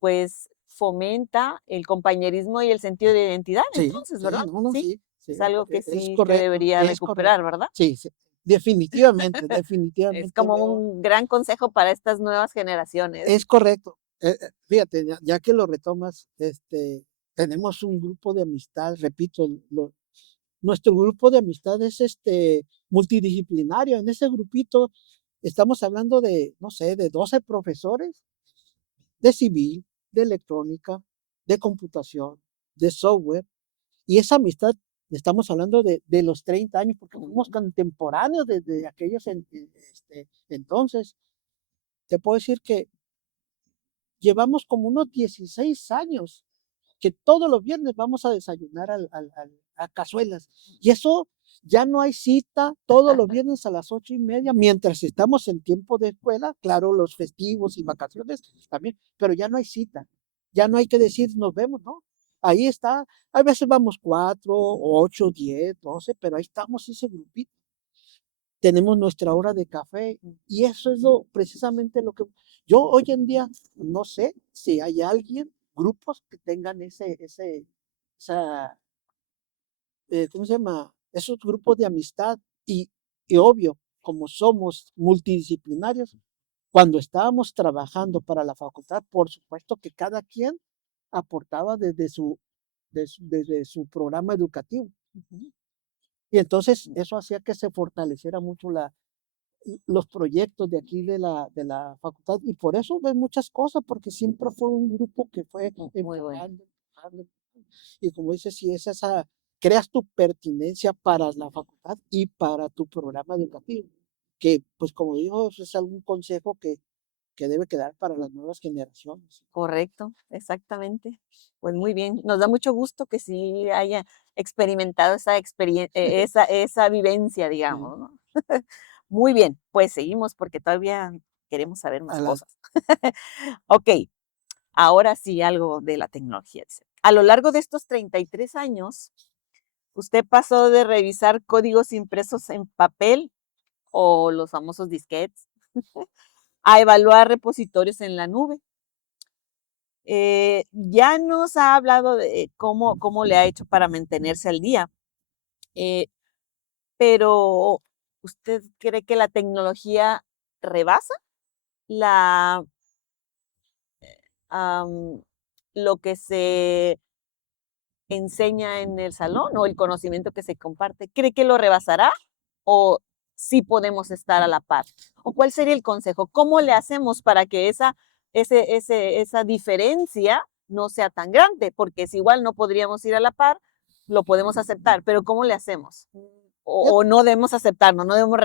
pues, fomenta el compañerismo y el sentido de identidad, Sí, entonces, ¿verdad? sí, no, no, Sí, sí, es sí, algo que es sí se correcto, debería es correcto. recuperar, ¿verdad? Sí, sí, definitivamente, Es definitivamente como un gran consejo para estas nuevas generaciones. es correcto. Fíjate, ya que lo retomas, tenemos un grupo de amistad, repito, nuestro grupo de amistad es multidisciplinario. En ese grupito estamos hablando de, no sé, de 12 profesores de civil, de electrónica, de computación, de software. Y esa amistad, estamos hablando de los 30 años, porque fuimos Mm, contemporáneos desde aquellos entonces. Te puedo decir que llevamos como unos 16 años que todos los viernes vamos a desayunar a cazuelas. Y eso ya no hay cita todos los viernes a las 8:30, mientras estamos en tiempo de escuela, claro, los festivos y vacaciones también, pero ya no hay cita. Ya no hay que decir nos vemos, ¿no? Ahí está, a veces vamos 4, 8, 10, 12, pero ahí estamos ese grupito. Tenemos nuestra hora de café y eso es precisamente lo que yo hoy en día no sé si hay alguien, grupos que tengan esa, ¿cómo se llama? Esos grupos de amistad y obvio, como somos multidisciplinarios, cuando estábamos trabajando para la facultad, por supuesto que cada quien aportaba desde su programa educativo. ujú. Y entonces eso hacía que se fortaleciera mucho los proyectos de aquí de la facultad y por eso ves muchas cosas, porque siempre fue un grupo que fue Muy bueno. empujando, empujando, y como dices, si es esa, creas tu pertinencia para la facultad y para tu programa educativo, que pues como digo, es algún consejo que debe quedar para las nuevas generaciones. Correcto, exactamente. Pues muy bien, nos da mucho gusto que sí haya experimentado esa esa vivencia, Sí. digamos, ¿no? Muy bien, pues seguimos porque todavía queremos saber más Adelante. cosas. Okey, ahora sí algo de la tecnología, dice. A lo largo de estos 33 años, ¿usted pasó de revisar códigos impresos en papel o los famosos disquetes a evaluar repositorios en la nube? Ya nos ha hablado de cómo le ha hecho para mantenerse al día, eh, pero ¿usted cree que la tecnología rebasa la, am, lo que se enseña en el salón o el conocimiento que se comparte? ¿Cree que lo rebasará o sí podemos estar a la par? ¿O cuál sería el consejo? ¿Cómo le hacemos para que esa diferencia no sea tan grande? Porque si igual no podríamos ir a la par, lo podemos aceptar, pero ¿cómo le hacemos? O Fíjate, no debemos aceptarnos, no debemos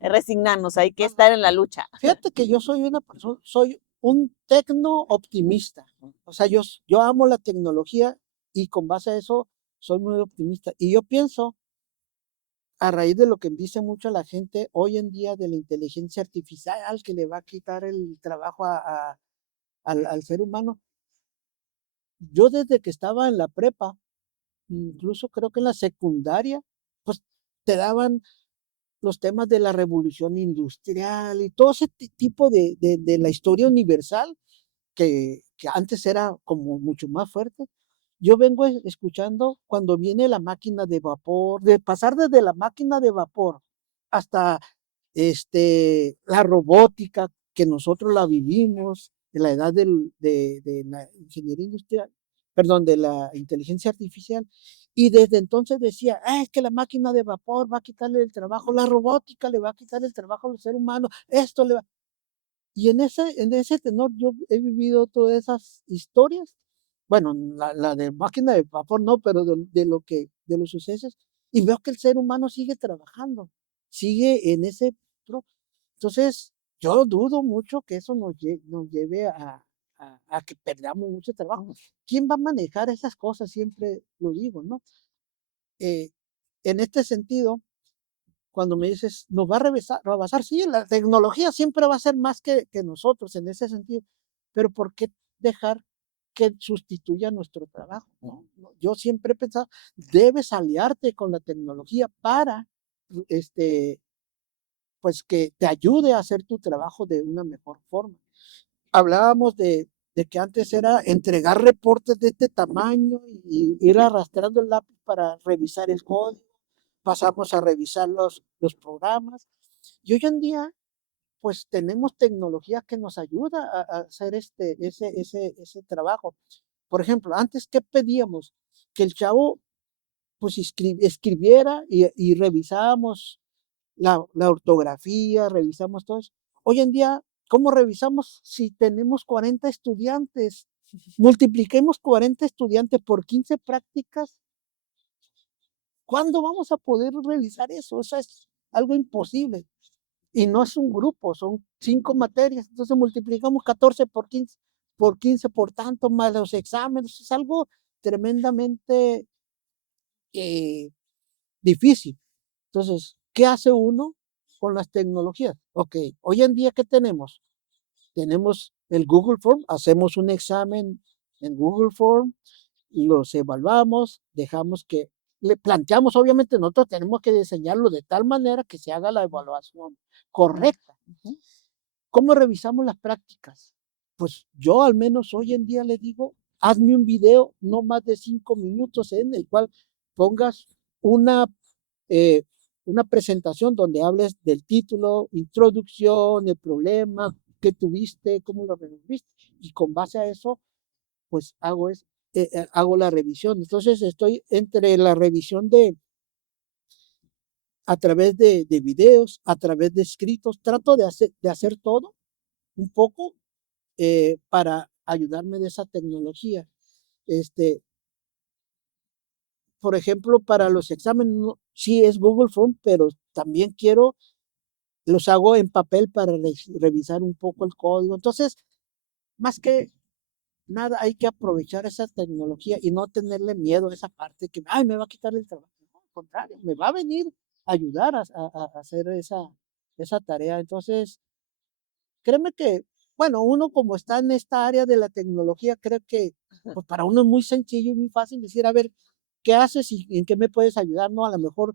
resignarnos, hay que estar en la lucha. fíjate que yo soy una persona, soy un tecno optimista. O sea, yo amo la tecnología y con base a eso soy muy optimista. Y yo pienso a raíz de lo que dice mucho la gente hoy en día de la inteligencia artificial que le va a quitar el trabajo al ser humano. Yo desde que estaba en la prepa, incluso creo que en la secundaria, pues te daban los temas de la revolución industrial y todo ese tipo de la historia universal que antes era como mucho más fuerte. Yo vengo escuchando cuando viene la máquina de vapor, de pasar desde la máquina de vapor hasta la robótica, que nosotros la vivimos, en la edad de la ingeniería industrial, perdón, de la inteligencia artificial, y desde entonces decía, es que la máquina de vapor va a quitarle el trabajo, la robótica le va a quitar el trabajo al ser humano, esto le va... Y en ese tenor yo he vivido todas esas historias, bueno, la de máquina de vapor no, pero de los sucesos, y veo que el ser humano sigue trabajando, sigue en ese... Entonces, yo dudo mucho que eso nos lleve a que perdamos mucho trabajo. ¿Quién va a manejar esas cosas? Siempre lo digo, ¿no? Eh, en este sentido, cuando me dices, nos va a rebasar, sí, la tecnología siempre va a ser más que nosotros en ese sentido, pero ¿por qué dejar que sustituya nuestro trabajo? ¿No? Yo siempre he pensado, debes aliarte con la tecnología para, este, pues que te ayude a hacer tu trabajo de una mejor forma. Hablábamos de que antes era entregar reportes de este tamaño y ir arrastrando el lápiz para revisar el código, pasamos a revisar los programas y hoy en día pues tenemos tecnología que nos ayuda a hacer ese trabajo. Por ejemplo, antes, ¿qué pedíamos? Que el chavo pues escribiera y revisábamos la ortografía, revisamos todo eso. Hoy en día, ¿cómo revisamos si tenemos 40 estudiantes? Multipliquemos 40 estudiantes por 15 prácticas. ¿Cuándo vamos a poder revisar eso? Eso es algo imposible. Y no es un grupo, son 5 materias. Entonces multiplicamos 14 por 15 por tanto, más los exámenes. Es algo tremendamente eh, difícil. Entonces, ¿qué hace uno con las tecnologías? Ok, hoy en día, ¿qué tenemos? Tenemos el Google Form, hacemos un examen en Google Form, los evaluamos, dejamos que, le planteamos, obviamente nosotros tenemos que diseñarlo de tal manera que se haga la evaluación correcta. ¿Cómo revisamos las prácticas? Pues yo al menos hoy en día le digo, hazme un video no más de 5 minutos en el cual pongas una eh, una presentación donde hables del título, introducción, el problema, qué tuviste, cómo lo resolviste. Y con base a eso, pues hago la revisión. Entonces estoy entre la revisión a través de videos, a través de escritos, trato de hacer todo un poco para ayudarme de esa tecnología. Este, por ejemplo, para los exámenes, sí es Google Form, pero también quiero los hago en papel para revisar un poco el código. Entonces, más que nada, hay que aprovechar esa tecnología y no tenerle miedo a esa parte que, ay, me va a quitar el trabajo. No, al contrario, me va a venir a ayudar a hacer esa tarea. Entonces, créeme que, bueno, uno como está en esta área de la tecnología, creo que pues para uno es muy sencillo y muy fácil decir, a ver, ¿qué haces y en qué me puedes ayudar? No, a lo mejor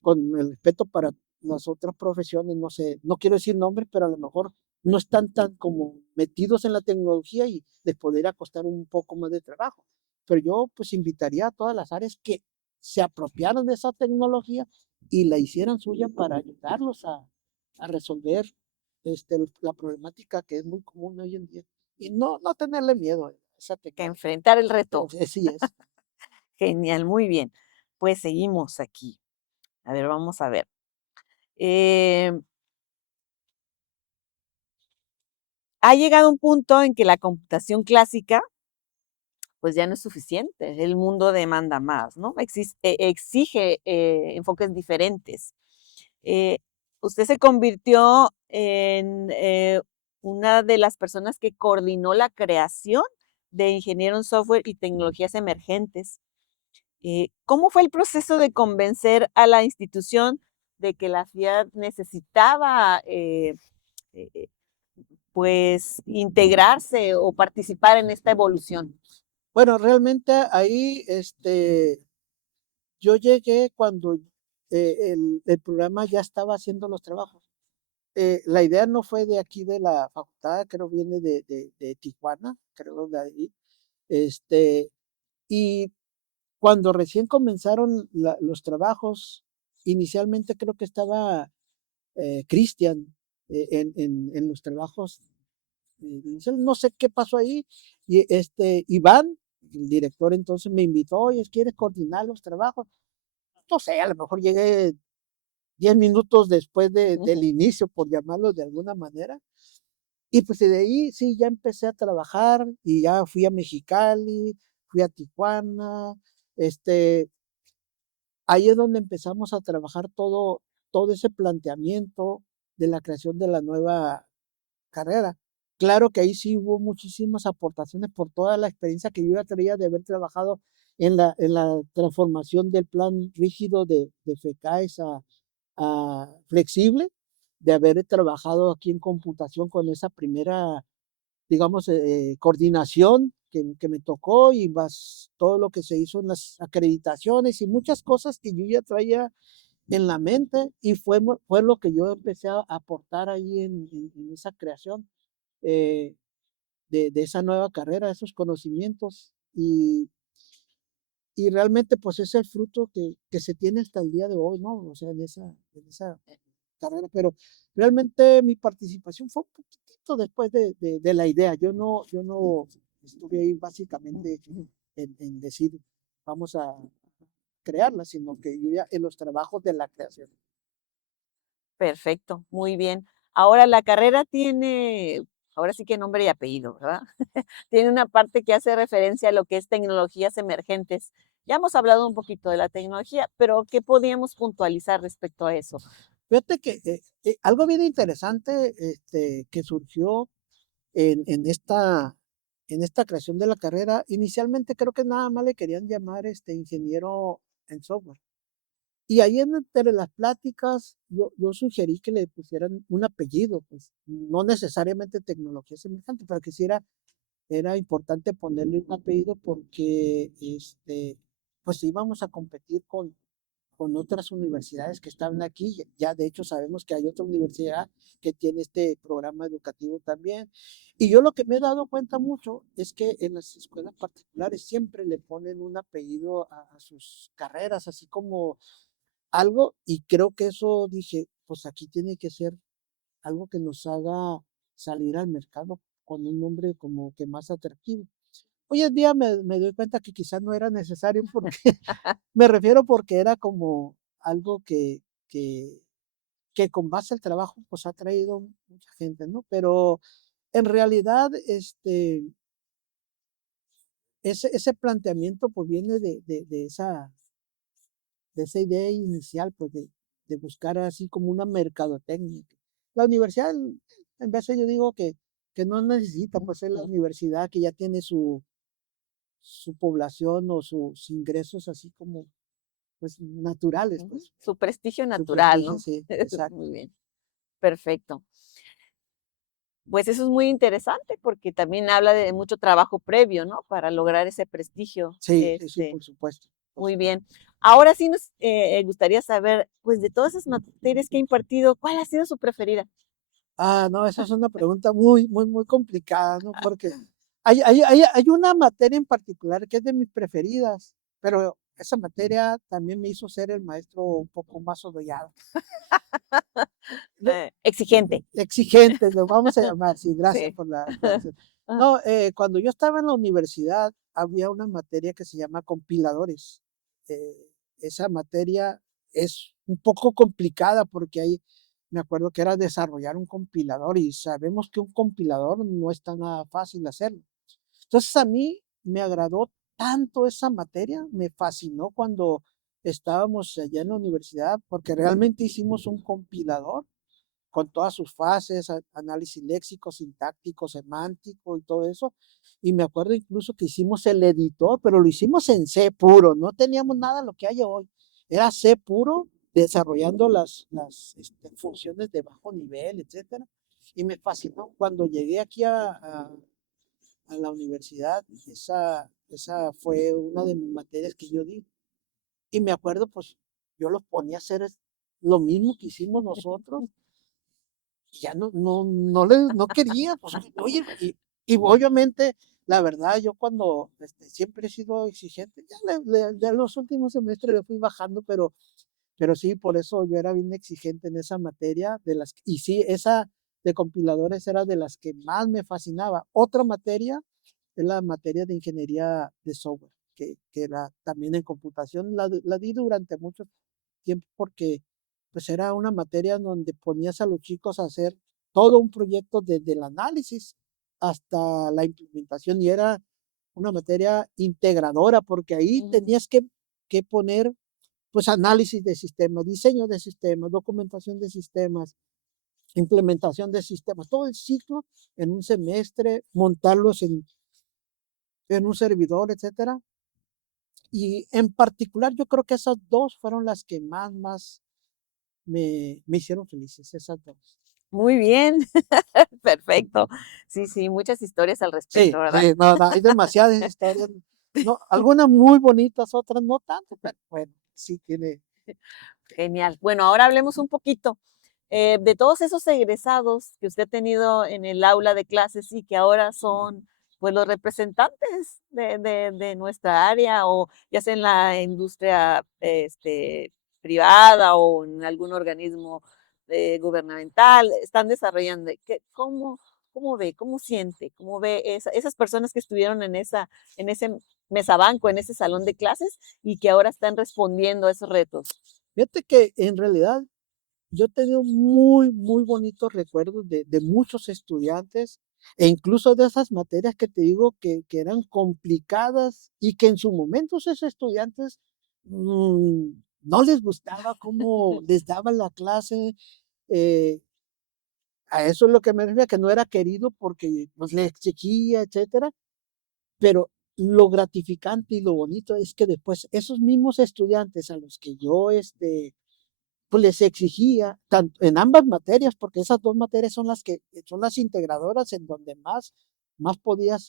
con el respeto para las otras profesiones, no sé, no quiero decir nombres, pero a lo mejor no están tan como metidos en la tecnología y les podría costar un poco más de trabajo. Pero yo pues invitaría a todas las áreas que se apropiaran de esa tecnología y la hicieran suya para ayudarlos a resolver la problemática que es muy común hoy en día. Y no tenerle miedo a esa Que tecnología. enfrentar el reto. Sí es. Genial, muy bien. Pues seguimos aquí. A ver, vamos a ver. Eh, ha llegado un punto en que la computación clásica, pues ya no es suficiente. El mundo demanda más, ¿no? Exige enfoques diferentes. Eh, usted se convirtió en una de las personas que coordinó la creación de ingeniero en software y tecnologías emergentes. ¿Cómo fue el proceso de convencer a la institución de que la FIAD necesitaba, eh, pues, integrarse o participar en esta evolución? Bueno, realmente ahí, yo llegué cuando el programa ya estaba haciendo los trabajos. La idea no fue de aquí de la facultad, creo viene de Tijuana, creo de ahí. Este, y cuando recién comenzaron los trabajos, inicialmente creo que estaba Cristian en los trabajos iniciales. No sé qué pasó ahí. Y Iván, el director, entonces me invitó, oye, ¿quieres coordinar los trabajos? No sé, a lo mejor llegué 10 minutos después del Ujú. inicio, por llamarlo de alguna manera. Y pues de ahí sí, ya empecé a trabajar y ya fui a Mexicali, fui a Tijuana, este, ahí es donde empezamos a trabajar todo ese planteamiento de la creación de la nueva carrera. Claro que ahí sí hubo muchísimas aportaciones por toda la experiencia que yo ya traía de haber trabajado en la transformación del plan rígido de FECAES a flexible, de haber trabajado aquí en computación con esa primera, digamos, coordinación que me tocó y más todo lo que se hizo en las acreditaciones y muchas cosas que yo ya traía en la mente y fue lo que yo empecé a aportar ahí en esa creación eh, de esa nueva carrera, esos conocimientos y realmente pues es el fruto que se tiene hasta el día de hoy, ¿no? O sea, en esa carrera, pero realmente mi participación fue un poquitito después de la idea. Yo no estuve ahí básicamente en decir, vamos a crearla, sino que yo ya en los trabajos de la creación. Perfecto, muy bien. Ahora la carrera tiene, ahora sí que nombre y apellido, ¿verdad? Tiene una parte que hace referencia a lo que es tecnologías emergentes. Ya hemos hablado un poquito de la tecnología, pero ¿qué podríamos puntualizar respecto a eso? Fíjate que algo bien interesante que surgió en esta creación de la carrera, inicialmente creo que nada más le querían llamar ingeniero en software. Y ahí entre las pláticas yo sugerí que le pusieran un apellido, pues no necesariamente tecnología semejante, pero que sí era importante ponerle un apellido porque pues íbamos a competir con otras universidades que están aquí. Ya de hecho sabemos que hay otra universidad que tiene este programa educativo también. Y yo lo que me he dado cuenta mucho es que en las escuelas particulares siempre le ponen un apellido a sus carreras, así como algo, y creo que eso dije, pues aquí tiene que ser algo que nos haga salir al mercado con un nombre como que más atractivo. Hoy en día me doy cuenta que quizás no era necesario porque me refiero porque era como algo que con base al trabajo pues ha traído mucha gente, ¿no? Pero en realidad ese planteamiento pues viene de esa idea inicial pues de buscar así como una mercadotecnia. La universidad, en vez de yo digo que no necesita pues ser la universidad que ya tiene su población o sus ingresos así como pues naturales, Ujú. pues Su prestigio su natural, prestigio, ¿no? sí, exacto. Muy bien, perfecto. Pues eso es muy interesante porque también habla de mucho trabajo previo, ¿no? Para lograr ese prestigio. Sí, sí, sí, por supuesto, por Muy supuesto. bien. Ahora sí nos gustaría saber, pues de todas esas materias que ha impartido, ¿cuál ha sido su preferida? No, esa es una pregunta muy, muy, muy complicada, ¿no? Porque hay una materia en particular que es de mis preferidas, pero esa materia también me hizo ser el maestro un poco más odiado. Exigente. Exigente, lo vamos a llamar, sí, gracias Sí. por la aclaración. Ah, No, cuando yo estaba en la universidad había una materia que se llama compiladores. Esa materia es un poco complicada porque ahí me acuerdo que era desarrollar un compilador y sabemos que un compilador no está nada fácil hacerlo. Entonces a mí me agradó tanto esa materia, me fascinó cuando estábamos allá en la universidad porque realmente hicimos un compilador con todas sus fases, análisis léxico, sintáctico, semántico y todo eso. Y me acuerdo incluso que hicimos el editor, pero lo hicimos en C puro, no teníamos nada de lo que hay hoy. Era C puro, desarrollando las funciones de bajo nivel, etcétera. Y me fascinó cuando llegué aquí a la universidad, esa fue una de mis materias que yo di. Y me acuerdo, pues, yo los ponía a hacer lo mismo que hicimos nosotros, y ya no quería, pues, oye, y obviamente, la verdad, yo cuando siempre he sido exigente, ya de los últimos semestres le fui bajando, pero sí, por eso yo era bien exigente en esa materia, y sí, esa de compiladores era de las que más me fascinaba. Otra materia es la materia de ingeniería de software, que era también en computación. La di durante mucho tiempo porque pues era una materia donde ponías a los chicos a hacer todo un proyecto desde el análisis hasta la implementación y era una materia integradora porque ahí tenías que poner pues análisis de sistemas, diseño de sistemas, documentación de sistemas, implementación de sistemas, todo el ciclo en un semestre, montarlos en un servidor, etcétera. Y en particular yo creo que esas dos fueron las que más me hicieron felices, esas dos. Muy bien, perfecto. Sí, sí, muchas historias al respecto, Sí, ¿verdad? sí, no, no, hay demasiadas historias, no, algunas muy bonitas, otras no tanto, pero bueno, sí tiene. Genial. Bueno, ahora hablemos un poquito de todos esos egresados que usted ha tenido en el aula de clases y que ahora son pues los representantes de nuestra área o ya sea en la industria privada o en algún organismo gubernamental, están desarrollando. ¿Cómo ve, cómo siente, cómo ve esas personas que estuvieron en ese mesabanco, en ese salón de clases y que ahora están respondiendo a esos retos? Fíjate que en realidad yo he tenido muy bonitos recuerdos de muchos estudiantes e incluso de esas materias que te digo que eran complicadas y que en su momento esos estudiantes mm, no les gustaba cómo les daban la clase. eh, a eso es lo que me refiero, que no era querido porque pues, le exigía, etcétera, pero lo gratificante y lo bonito es que después esos mismos estudiantes a los que yo pues les exigía, tanto en ambas materias, porque esas dos materias son las que son las integradoras en donde más podías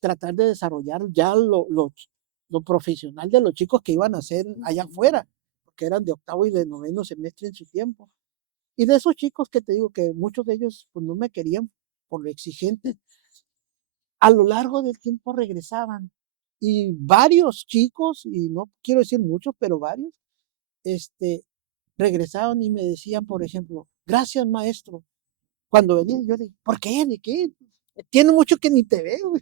tratar de desarrollar ya lo profesional de los chicos que iban a hacer allá afuera, porque eran de octavo y de noveno semestre en su tiempo. Y de esos chicos que te digo que muchos de ellos pues no me querían por lo exigente, a lo largo del tiempo regresaban. Y varios chicos, y no quiero decir muchos, pero varios, este, regresaban y me decían, por ejemplo, gracias maestro. Cuando venía, yo dije, ¿por qué? ¿De qué? Tiene mucho que ni te veo.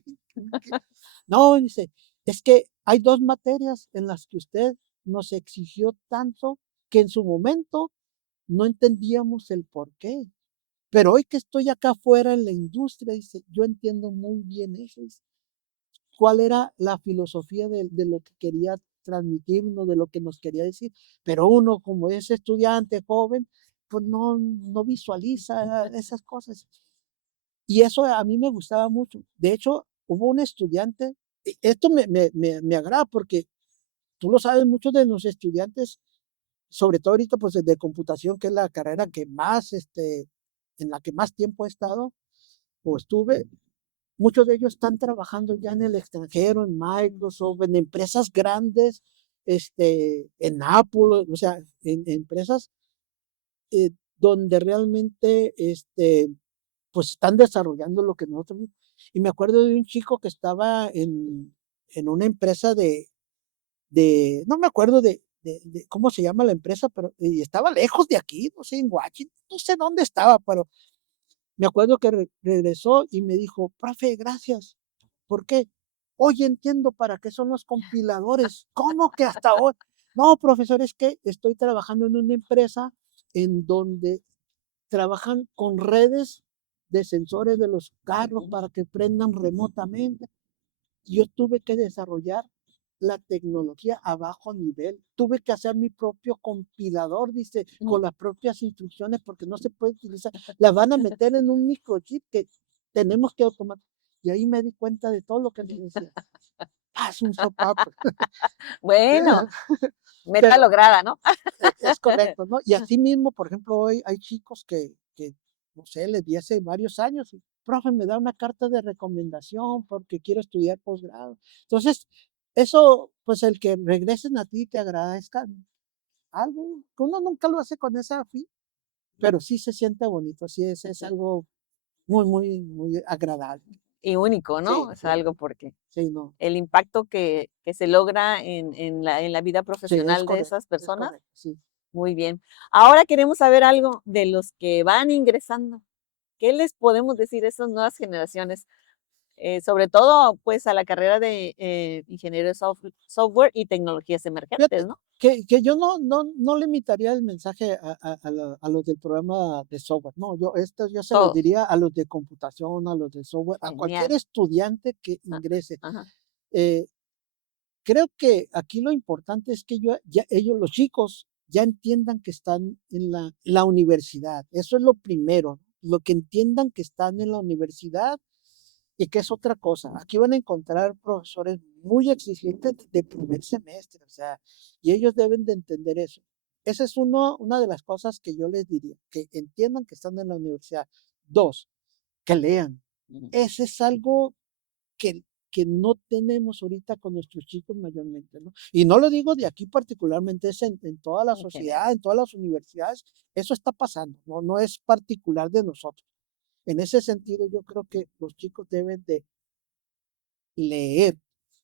No, dice, es que hay dos materias en las que usted nos exigió tanto que en su momento no entendíamos el por qué. Pero hoy que estoy acá afuera en la industria, dice, yo entiendo muy bien eso. Dice, cuál era la filosofía de lo que quería transmitirnos, de lo que nos quería decir. Pero uno, como es estudiante joven, pues no visualiza esas cosas. Y eso a mí me gustaba mucho. De hecho, hubo un estudiante, esto me agrada porque tú lo sabes, muchos de los estudiantes, sobre todo ahorita, pues de computación, que es la carrera que más, en la que más tiempo he estado o estuve, muchos de ellos están trabajando ya en el extranjero, en Microsoft, en empresas grandes, en Apple, o sea, en empresas donde realmente, pues están desarrollando lo que nosotros. Y me acuerdo de un chico que estaba en una empresa no me acuerdo de cómo se llama la empresa, pero y estaba lejos de aquí, no sé, en Washington, no sé dónde estaba, pero me acuerdo que regresó y me dijo, profe, gracias. ¿Por qué? Hoy entiendo para qué son los compiladores. ¿Cómo que hasta hoy? No, profesor, es que estoy trabajando en una empresa en donde trabajan con redes de sensores de los carros para que prendan remotamente. Yo tuve que desarrollar la tecnología a bajo nivel. Tuve que hacer mi propio compilador, dice, con las propias instrucciones, porque no se puede utilizar. La van a meter en un microchip que tenemos que automatizar. Y ahí me di cuenta de todo lo que les decía. Es un sopapo. Bueno, meta Pero lograda, ¿no? es correcto, ¿no? Y así mismo, por ejemplo, hoy hay chicos que no sé, les di hace varios años, y, profe, me da una carta de recomendación porque quiero estudiar posgrado. Entonces, eso, pues el que regresen a ti y te agradezcan algo, que uno nunca lo hace con esa fin, pero sí se siente bonito, sí es algo muy, muy, muy agradable. Y único, ¿no? Sí, Es sí, algo porque sí, no, el impacto que se logra en la vida sí, profesional de esas es personas, correcto, sí. muy bien. Ahora queremos saber algo de los que van ingresando. ¿Qué les podemos decir a esas nuevas generaciones? Sobre todo, pues, a la carrera de ingeniero de software y tecnologías emergentes, Fíjate ¿no? que yo no limitaría el mensaje a los del programa de software, no, yo se los Todos. diría a los de computación, a los de software, a cualquier Genial. estudiante que Ah, ingrese. ajá, Eh, Creo que aquí lo importante es que ya ellos, los chicos, ya entiendan que están en la universidad. Eso es lo primero, lo que entiendan que están en la universidad y que es otra cosa. Aquí van a encontrar profesores muy exigentes de primer semestre, o sea, y ellos deben de entender eso. Esa es una de las cosas que yo les diría, que entiendan que están en la universidad. Dos, que lean. ujú, Ese es algo que, que no tenemos ahorita con nuestros chicos mayormente, ¿no? Y no lo digo de aquí particularmente, es en toda la en general. sociedad, en todas las universidades, eso está pasando, no es particular de nosotros. En ese sentido, yo creo que los chicos deben de leer,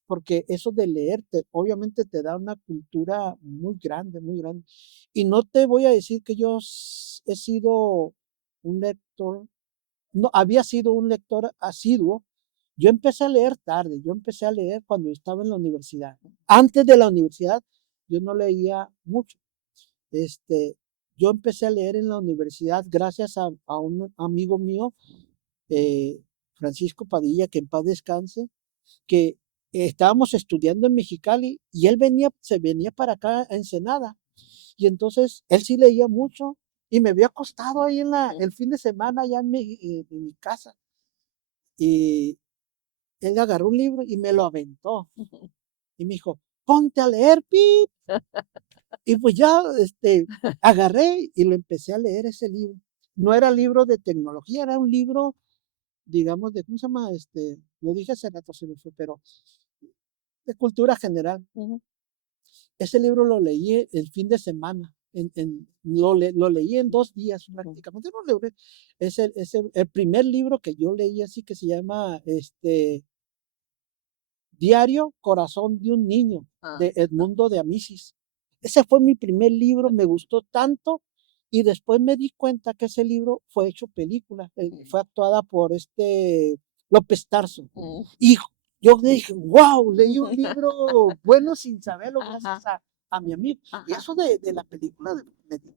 porque eso de leer obviamente te da una cultura muy grande, muy grande. Y no te voy a decir que yo he sido un lector, no, había sido un lector asiduo. Yo empecé a leer tarde, yo empecé a leer cuando estaba en la universidad. Antes de la universidad, yo no leía mucho. Este, yo empecé a leer en la universidad gracias a un amigo mío, eh, Francisco Padilla, que en paz descanse, que estábamos estudiando en Mexicali y él se venía para acá a Ensenada. Y entonces él sí leía mucho y me había acostado ahí Ujú, el fin de semana allá en mi casa. Y él agarró un libro y me lo aventó ujú. y me dijo, ponte a leer, Pip. Y pues ya agarré y lo empecé a leer ese libro. No era libro de tecnología, era un libro, digamos, de, ¿cómo se llama? Lo dije hace rato, se me fue, pero de cultura general. Ujú. Ese libro lo leí el fin de semana. Lo leí en 2 días Ujú. prácticamente. No, el primer libro que yo leí así que se llama Diario Corazón de un Niño, Ah, de Edmundo de Amicis. Ese fue mi primer libro, me gustó tanto y después me di cuenta que ese libro fue hecho película, mm, fue actuada por López Tarso. mm. Y yo dije, wow, leí un libro bueno sin saberlo Ajá, gracias a mi amigo. Y ajá. eso de la película me di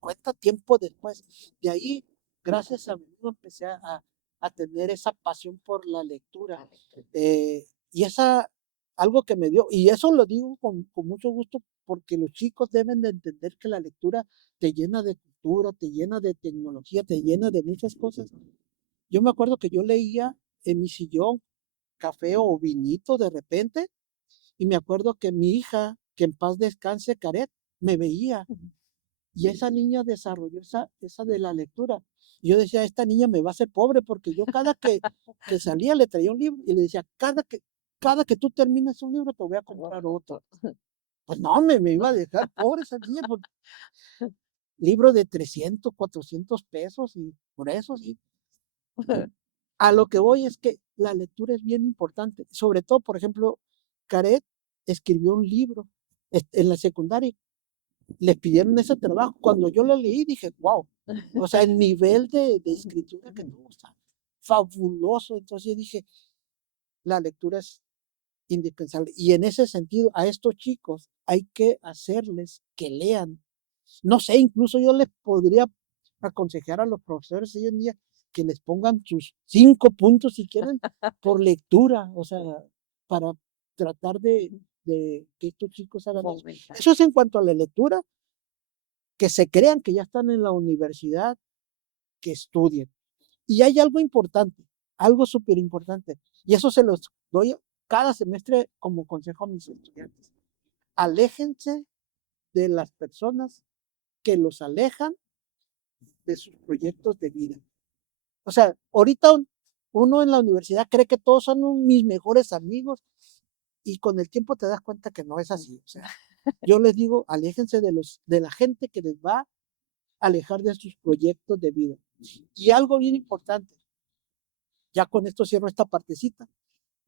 cuenta tiempo después. De ahí, gracias a mi amigo, empecé a tener esa pasión por la lectura. Y algo que me dio, y eso lo digo con mucho gusto, porque los chicos deben de entender que la lectura te llena de cultura, te llena de tecnología, te llena de muchas cosas. Yo me acuerdo que yo leía en mi sillón café o vinito de repente, y me acuerdo que mi hija, que en paz descanse, Caret, me veía Ujú. y esa niña desarrolló esa de la lectura. Y yo decía, esta niña me va a hacer pobre porque yo cada que salía le traía un libro y le decía, cada que tú termines un libro te voy a comprar otro. Pues no, me iba a dejar pobre esa niña, porque libro de 300 400 pesos y por eso sí. A lo que voy es que la lectura es bien importante. Sobre todo, por ejemplo, Caret escribió un libro en la secundaria, les pidieron ese trabajo. Cuando yo lo leí dije, wow, o sea, el nivel de escritura que tuvo está fabuloso. Entonces yo dije, la lectura es indispensable. Y en ese sentido, a estos chicos hay que hacerles que lean. No sé, incluso yo les podría aconsejar a los profesores hoy en día que les pongan sus 5 puntos si quieren por lectura, o sea, para tratar de que estos chicos hagan eso. Fomentar. Eso es en cuanto a la lectura, que se crean que ya están en la universidad, que estudien. Y hay algo importante, algo súper importante, y eso se los doy cada semestre como consejo a mis estudiantes. Aléjense de las personas que los alejan de sus proyectos de vida. O sea, ahorita uno en la universidad cree que todos son mis mejores amigos y con el tiempo te das cuenta que no es así. O sea, yo les digo, aléjense de la gente que les va a alejar de sus proyectos de vida. Y algo bien importante, ya con esto cierro esta partecita,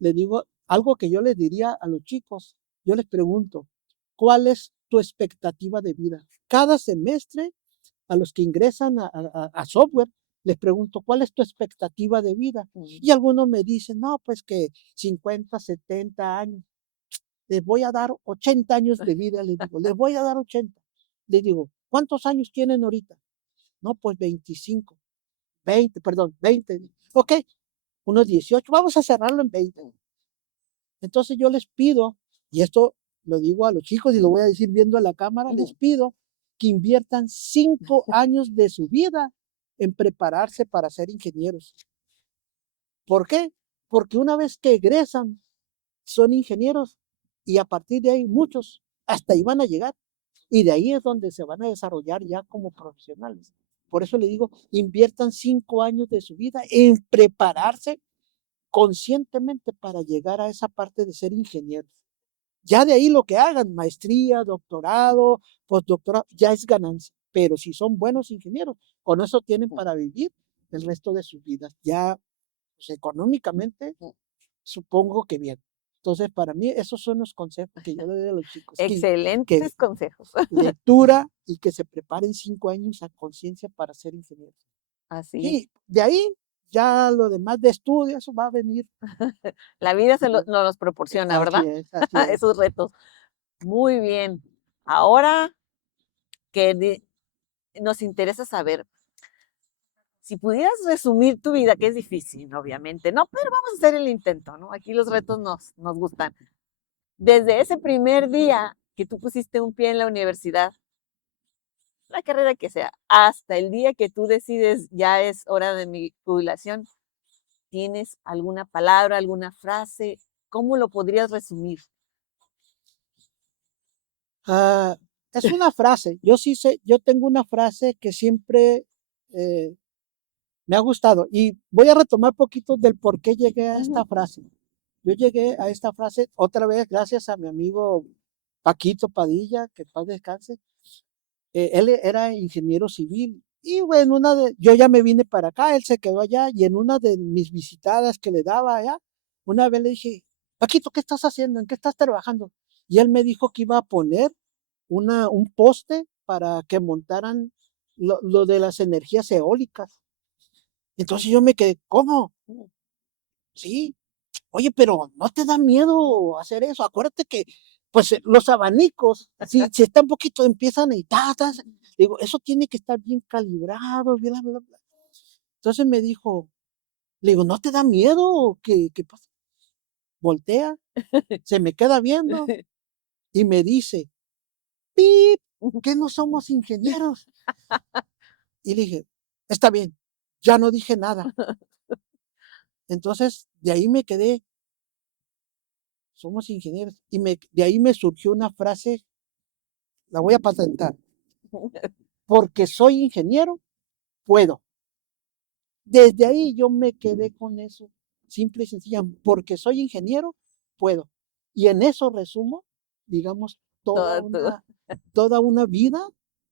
les digo algo que yo les diría a los chicos. Yo les pregunto, ¿cuál es tu expectativa de vida? Cada semestre, a los que ingresan a software, les pregunto, ¿cuál es tu expectativa de vida? Y algunos me dicen, no, pues que 50, 70 años. Les voy a dar 80 años de vida, les digo, les voy a dar 80. Les digo, ¿cuántos años tienen ahorita? No, pues 25, 20, perdón, 20. Ok, unos 18, vamos a cerrarlo en 20. Entonces yo les pido, y esto lo digo a los chicos y lo voy a decir viendo a la cámara, les pido que inviertan 5 años de su vida en prepararse para ser ingenieros. ¿Por qué? Porque una vez que egresan, son ingenieros y a partir de ahí muchos hasta ahí van a llegar. Y de ahí es donde se van a desarrollar ya como profesionales. Por eso le digo, inviertan 5 años de su vida en prepararse conscientemente para llegar a esa parte de ser ingenieros. Ya de ahí lo que hagan, maestría, doctorado, postdoctorado, ya es ganancia. Pero si son buenos ingenieros, con eso tienen para vivir el resto de sus vidas. Ya, pues, económicamente, supongo que bien. Entonces, para mí, esos son los consejos que yo le doy a los chicos. Que Excelentes consejos. lectura y que se preparen 5 años a conciencia para ser ingenieros. Así es. Y de ahí, ya lo demás de estudio, eso va a venir. La vida nos los proporciona, Así ¿verdad? es, así es. Esos retos. Muy bien. Ahora que nos interesa saber, si pudieras resumir tu vida, que es difícil, obviamente, ¿no? Pero vamos a hacer el intento, ¿no? Aquí los retos nos gustan. Desde ese primer día que tú pusiste un pie en la universidad, la carrera que sea, hasta el día que tú decides ya es hora de mi jubilación, ¿tienes alguna palabra, alguna frase? ¿Cómo lo podrías resumir? Ah, es una frase. Yo sí sé, yo tengo una frase que siempre eh, me ha gustado y voy a retomar poquito del por qué llegué a esta frase. Yo llegué a esta frase otra vez gracias a mi amigo Paquito Padilla, que paz descanse. Él era ingeniero civil y bueno, yo ya me vine para acá, él se quedó allá y en una de mis visitadas que le daba allá, una vez le dije, Paquito, ¿qué estás haciendo? ¿En qué estás trabajando? Y él me dijo que iba a poner un poste para que montaran lo de las energías eólicas. Entonces yo me quedé, ¿cómo? Sí, oye, pero ¿no te da miedo hacer eso? Acuérdate que, pues, los abanicos, si está un poquito, empiezan y digo, eso tiene que estar bien calibrado, bien, bla, bla, bla. Entonces me dijo, le digo, ¿no te da miedo? ¿Qué pasa? Voltea, se me queda viendo y me dice, ¡pip! ¿Que no somos ingenieros? Y le dije, está bien, ya no dije nada. Entonces, de ahí me quedé, somos ingenieros. Y de ahí me surgió una frase, la voy a patentar. Porque soy ingeniero, puedo. Desde ahí yo me quedé con eso, simple y sencilla, porque soy ingeniero, puedo. Y en eso resumo, digamos, Todo tú. toda una vida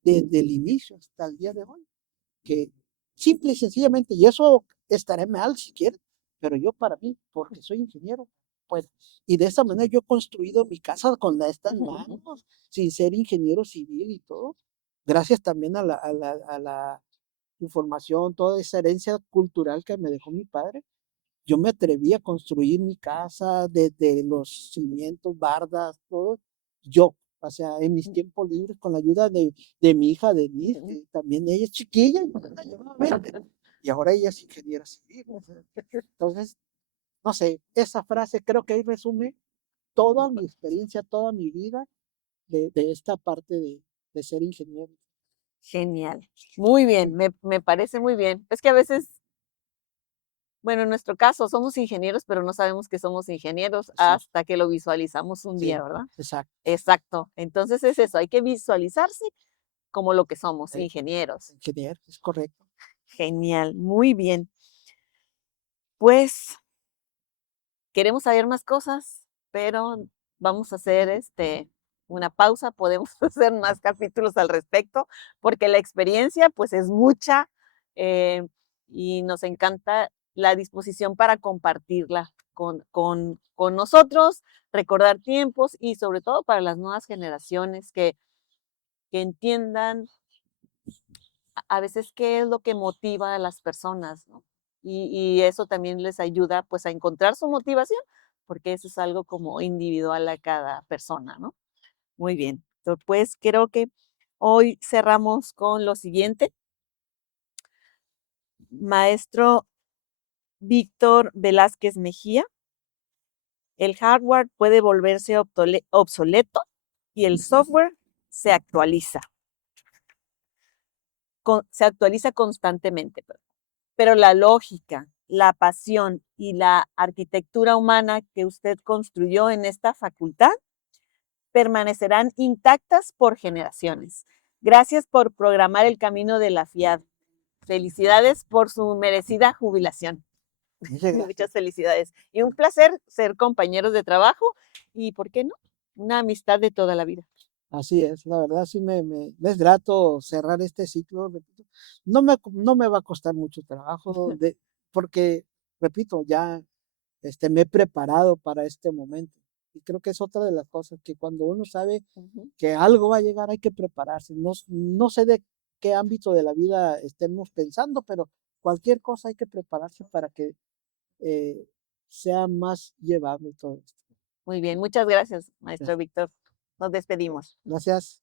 desde el inicio hasta el día de hoy, que simple y sencillamente, y eso estaré mal si quieren, pero yo para mí, porque soy ingeniero, puedo. Y de esa manera yo he construido mi casa con estas manos, sin ser ingeniero civil y todo, gracias también a la información, toda esa herencia cultural que me dejó mi padre. Yo me atreví a construir mi casa desde los cimientos, bardas, todo, yo. O sea, en mis tiempos libres, con la ayuda de mi hija Denise, que también ella es chiquilla, y ahora ella es ingeniera civil. Entonces, no sé, esa frase creo que ahí resume toda mi experiencia, toda mi vida de esta parte de ser ingeniero. Genial. Muy bien, me parece muy bien. Es que a veces, bueno, en nuestro caso somos ingenieros, pero no sabemos que somos ingenieros Exacto, hasta que lo visualizamos un día, sí, ¿verdad? exacto. Exacto. Entonces es eso, hay que visualizarse como lo que somos, eh, ingenieros. Ingeniero, es correcto. Genial, muy bien. Pues queremos saber más cosas, pero vamos a hacer una pausa, podemos hacer más capítulos al respecto, porque la experiencia pues es mucha eh, y nos encanta la disposición para compartirla con nosotros, recordar tiempos y sobre todo para las nuevas generaciones que entiendan a veces qué es lo que motiva a las personas, ¿no? Y eso también les ayuda pues a encontrar su motivación, porque eso es algo como individual a cada persona, ¿no? Muy bien. Entonces, pues creo que hoy cerramos con lo siguiente. Maestro Víctor Velázquez Mejía, el hardware puede volverse obsoleto y el software se actualiza. Se actualiza constantemente. Pero la lógica, la pasión y la arquitectura humana que usted construyó en esta facultad permanecerán intactas por generaciones. Gracias por programar el camino de la FIAD. Felicidades por su merecida jubilación. Muchas gracias. Muchas felicidades. Y un placer ser compañeros de trabajo y, ¿por qué no? Una amistad de toda la vida. Así es, la verdad sí me es grato cerrar este ciclo, repito. No me va a costar mucho trabajo porque, repito, ya me he preparado para este momento. Y creo que es otra de las cosas que cuando uno sabe Ujú. que algo va a llegar, hay que prepararse. No sé de qué ámbito de la vida estemos pensando, pero cualquier cosa hay que prepararse para que eh, sea más llevable todo esto. Muy bien, muchas gracias, maestro Gracias. Víctor. Nos despedimos. Gracias.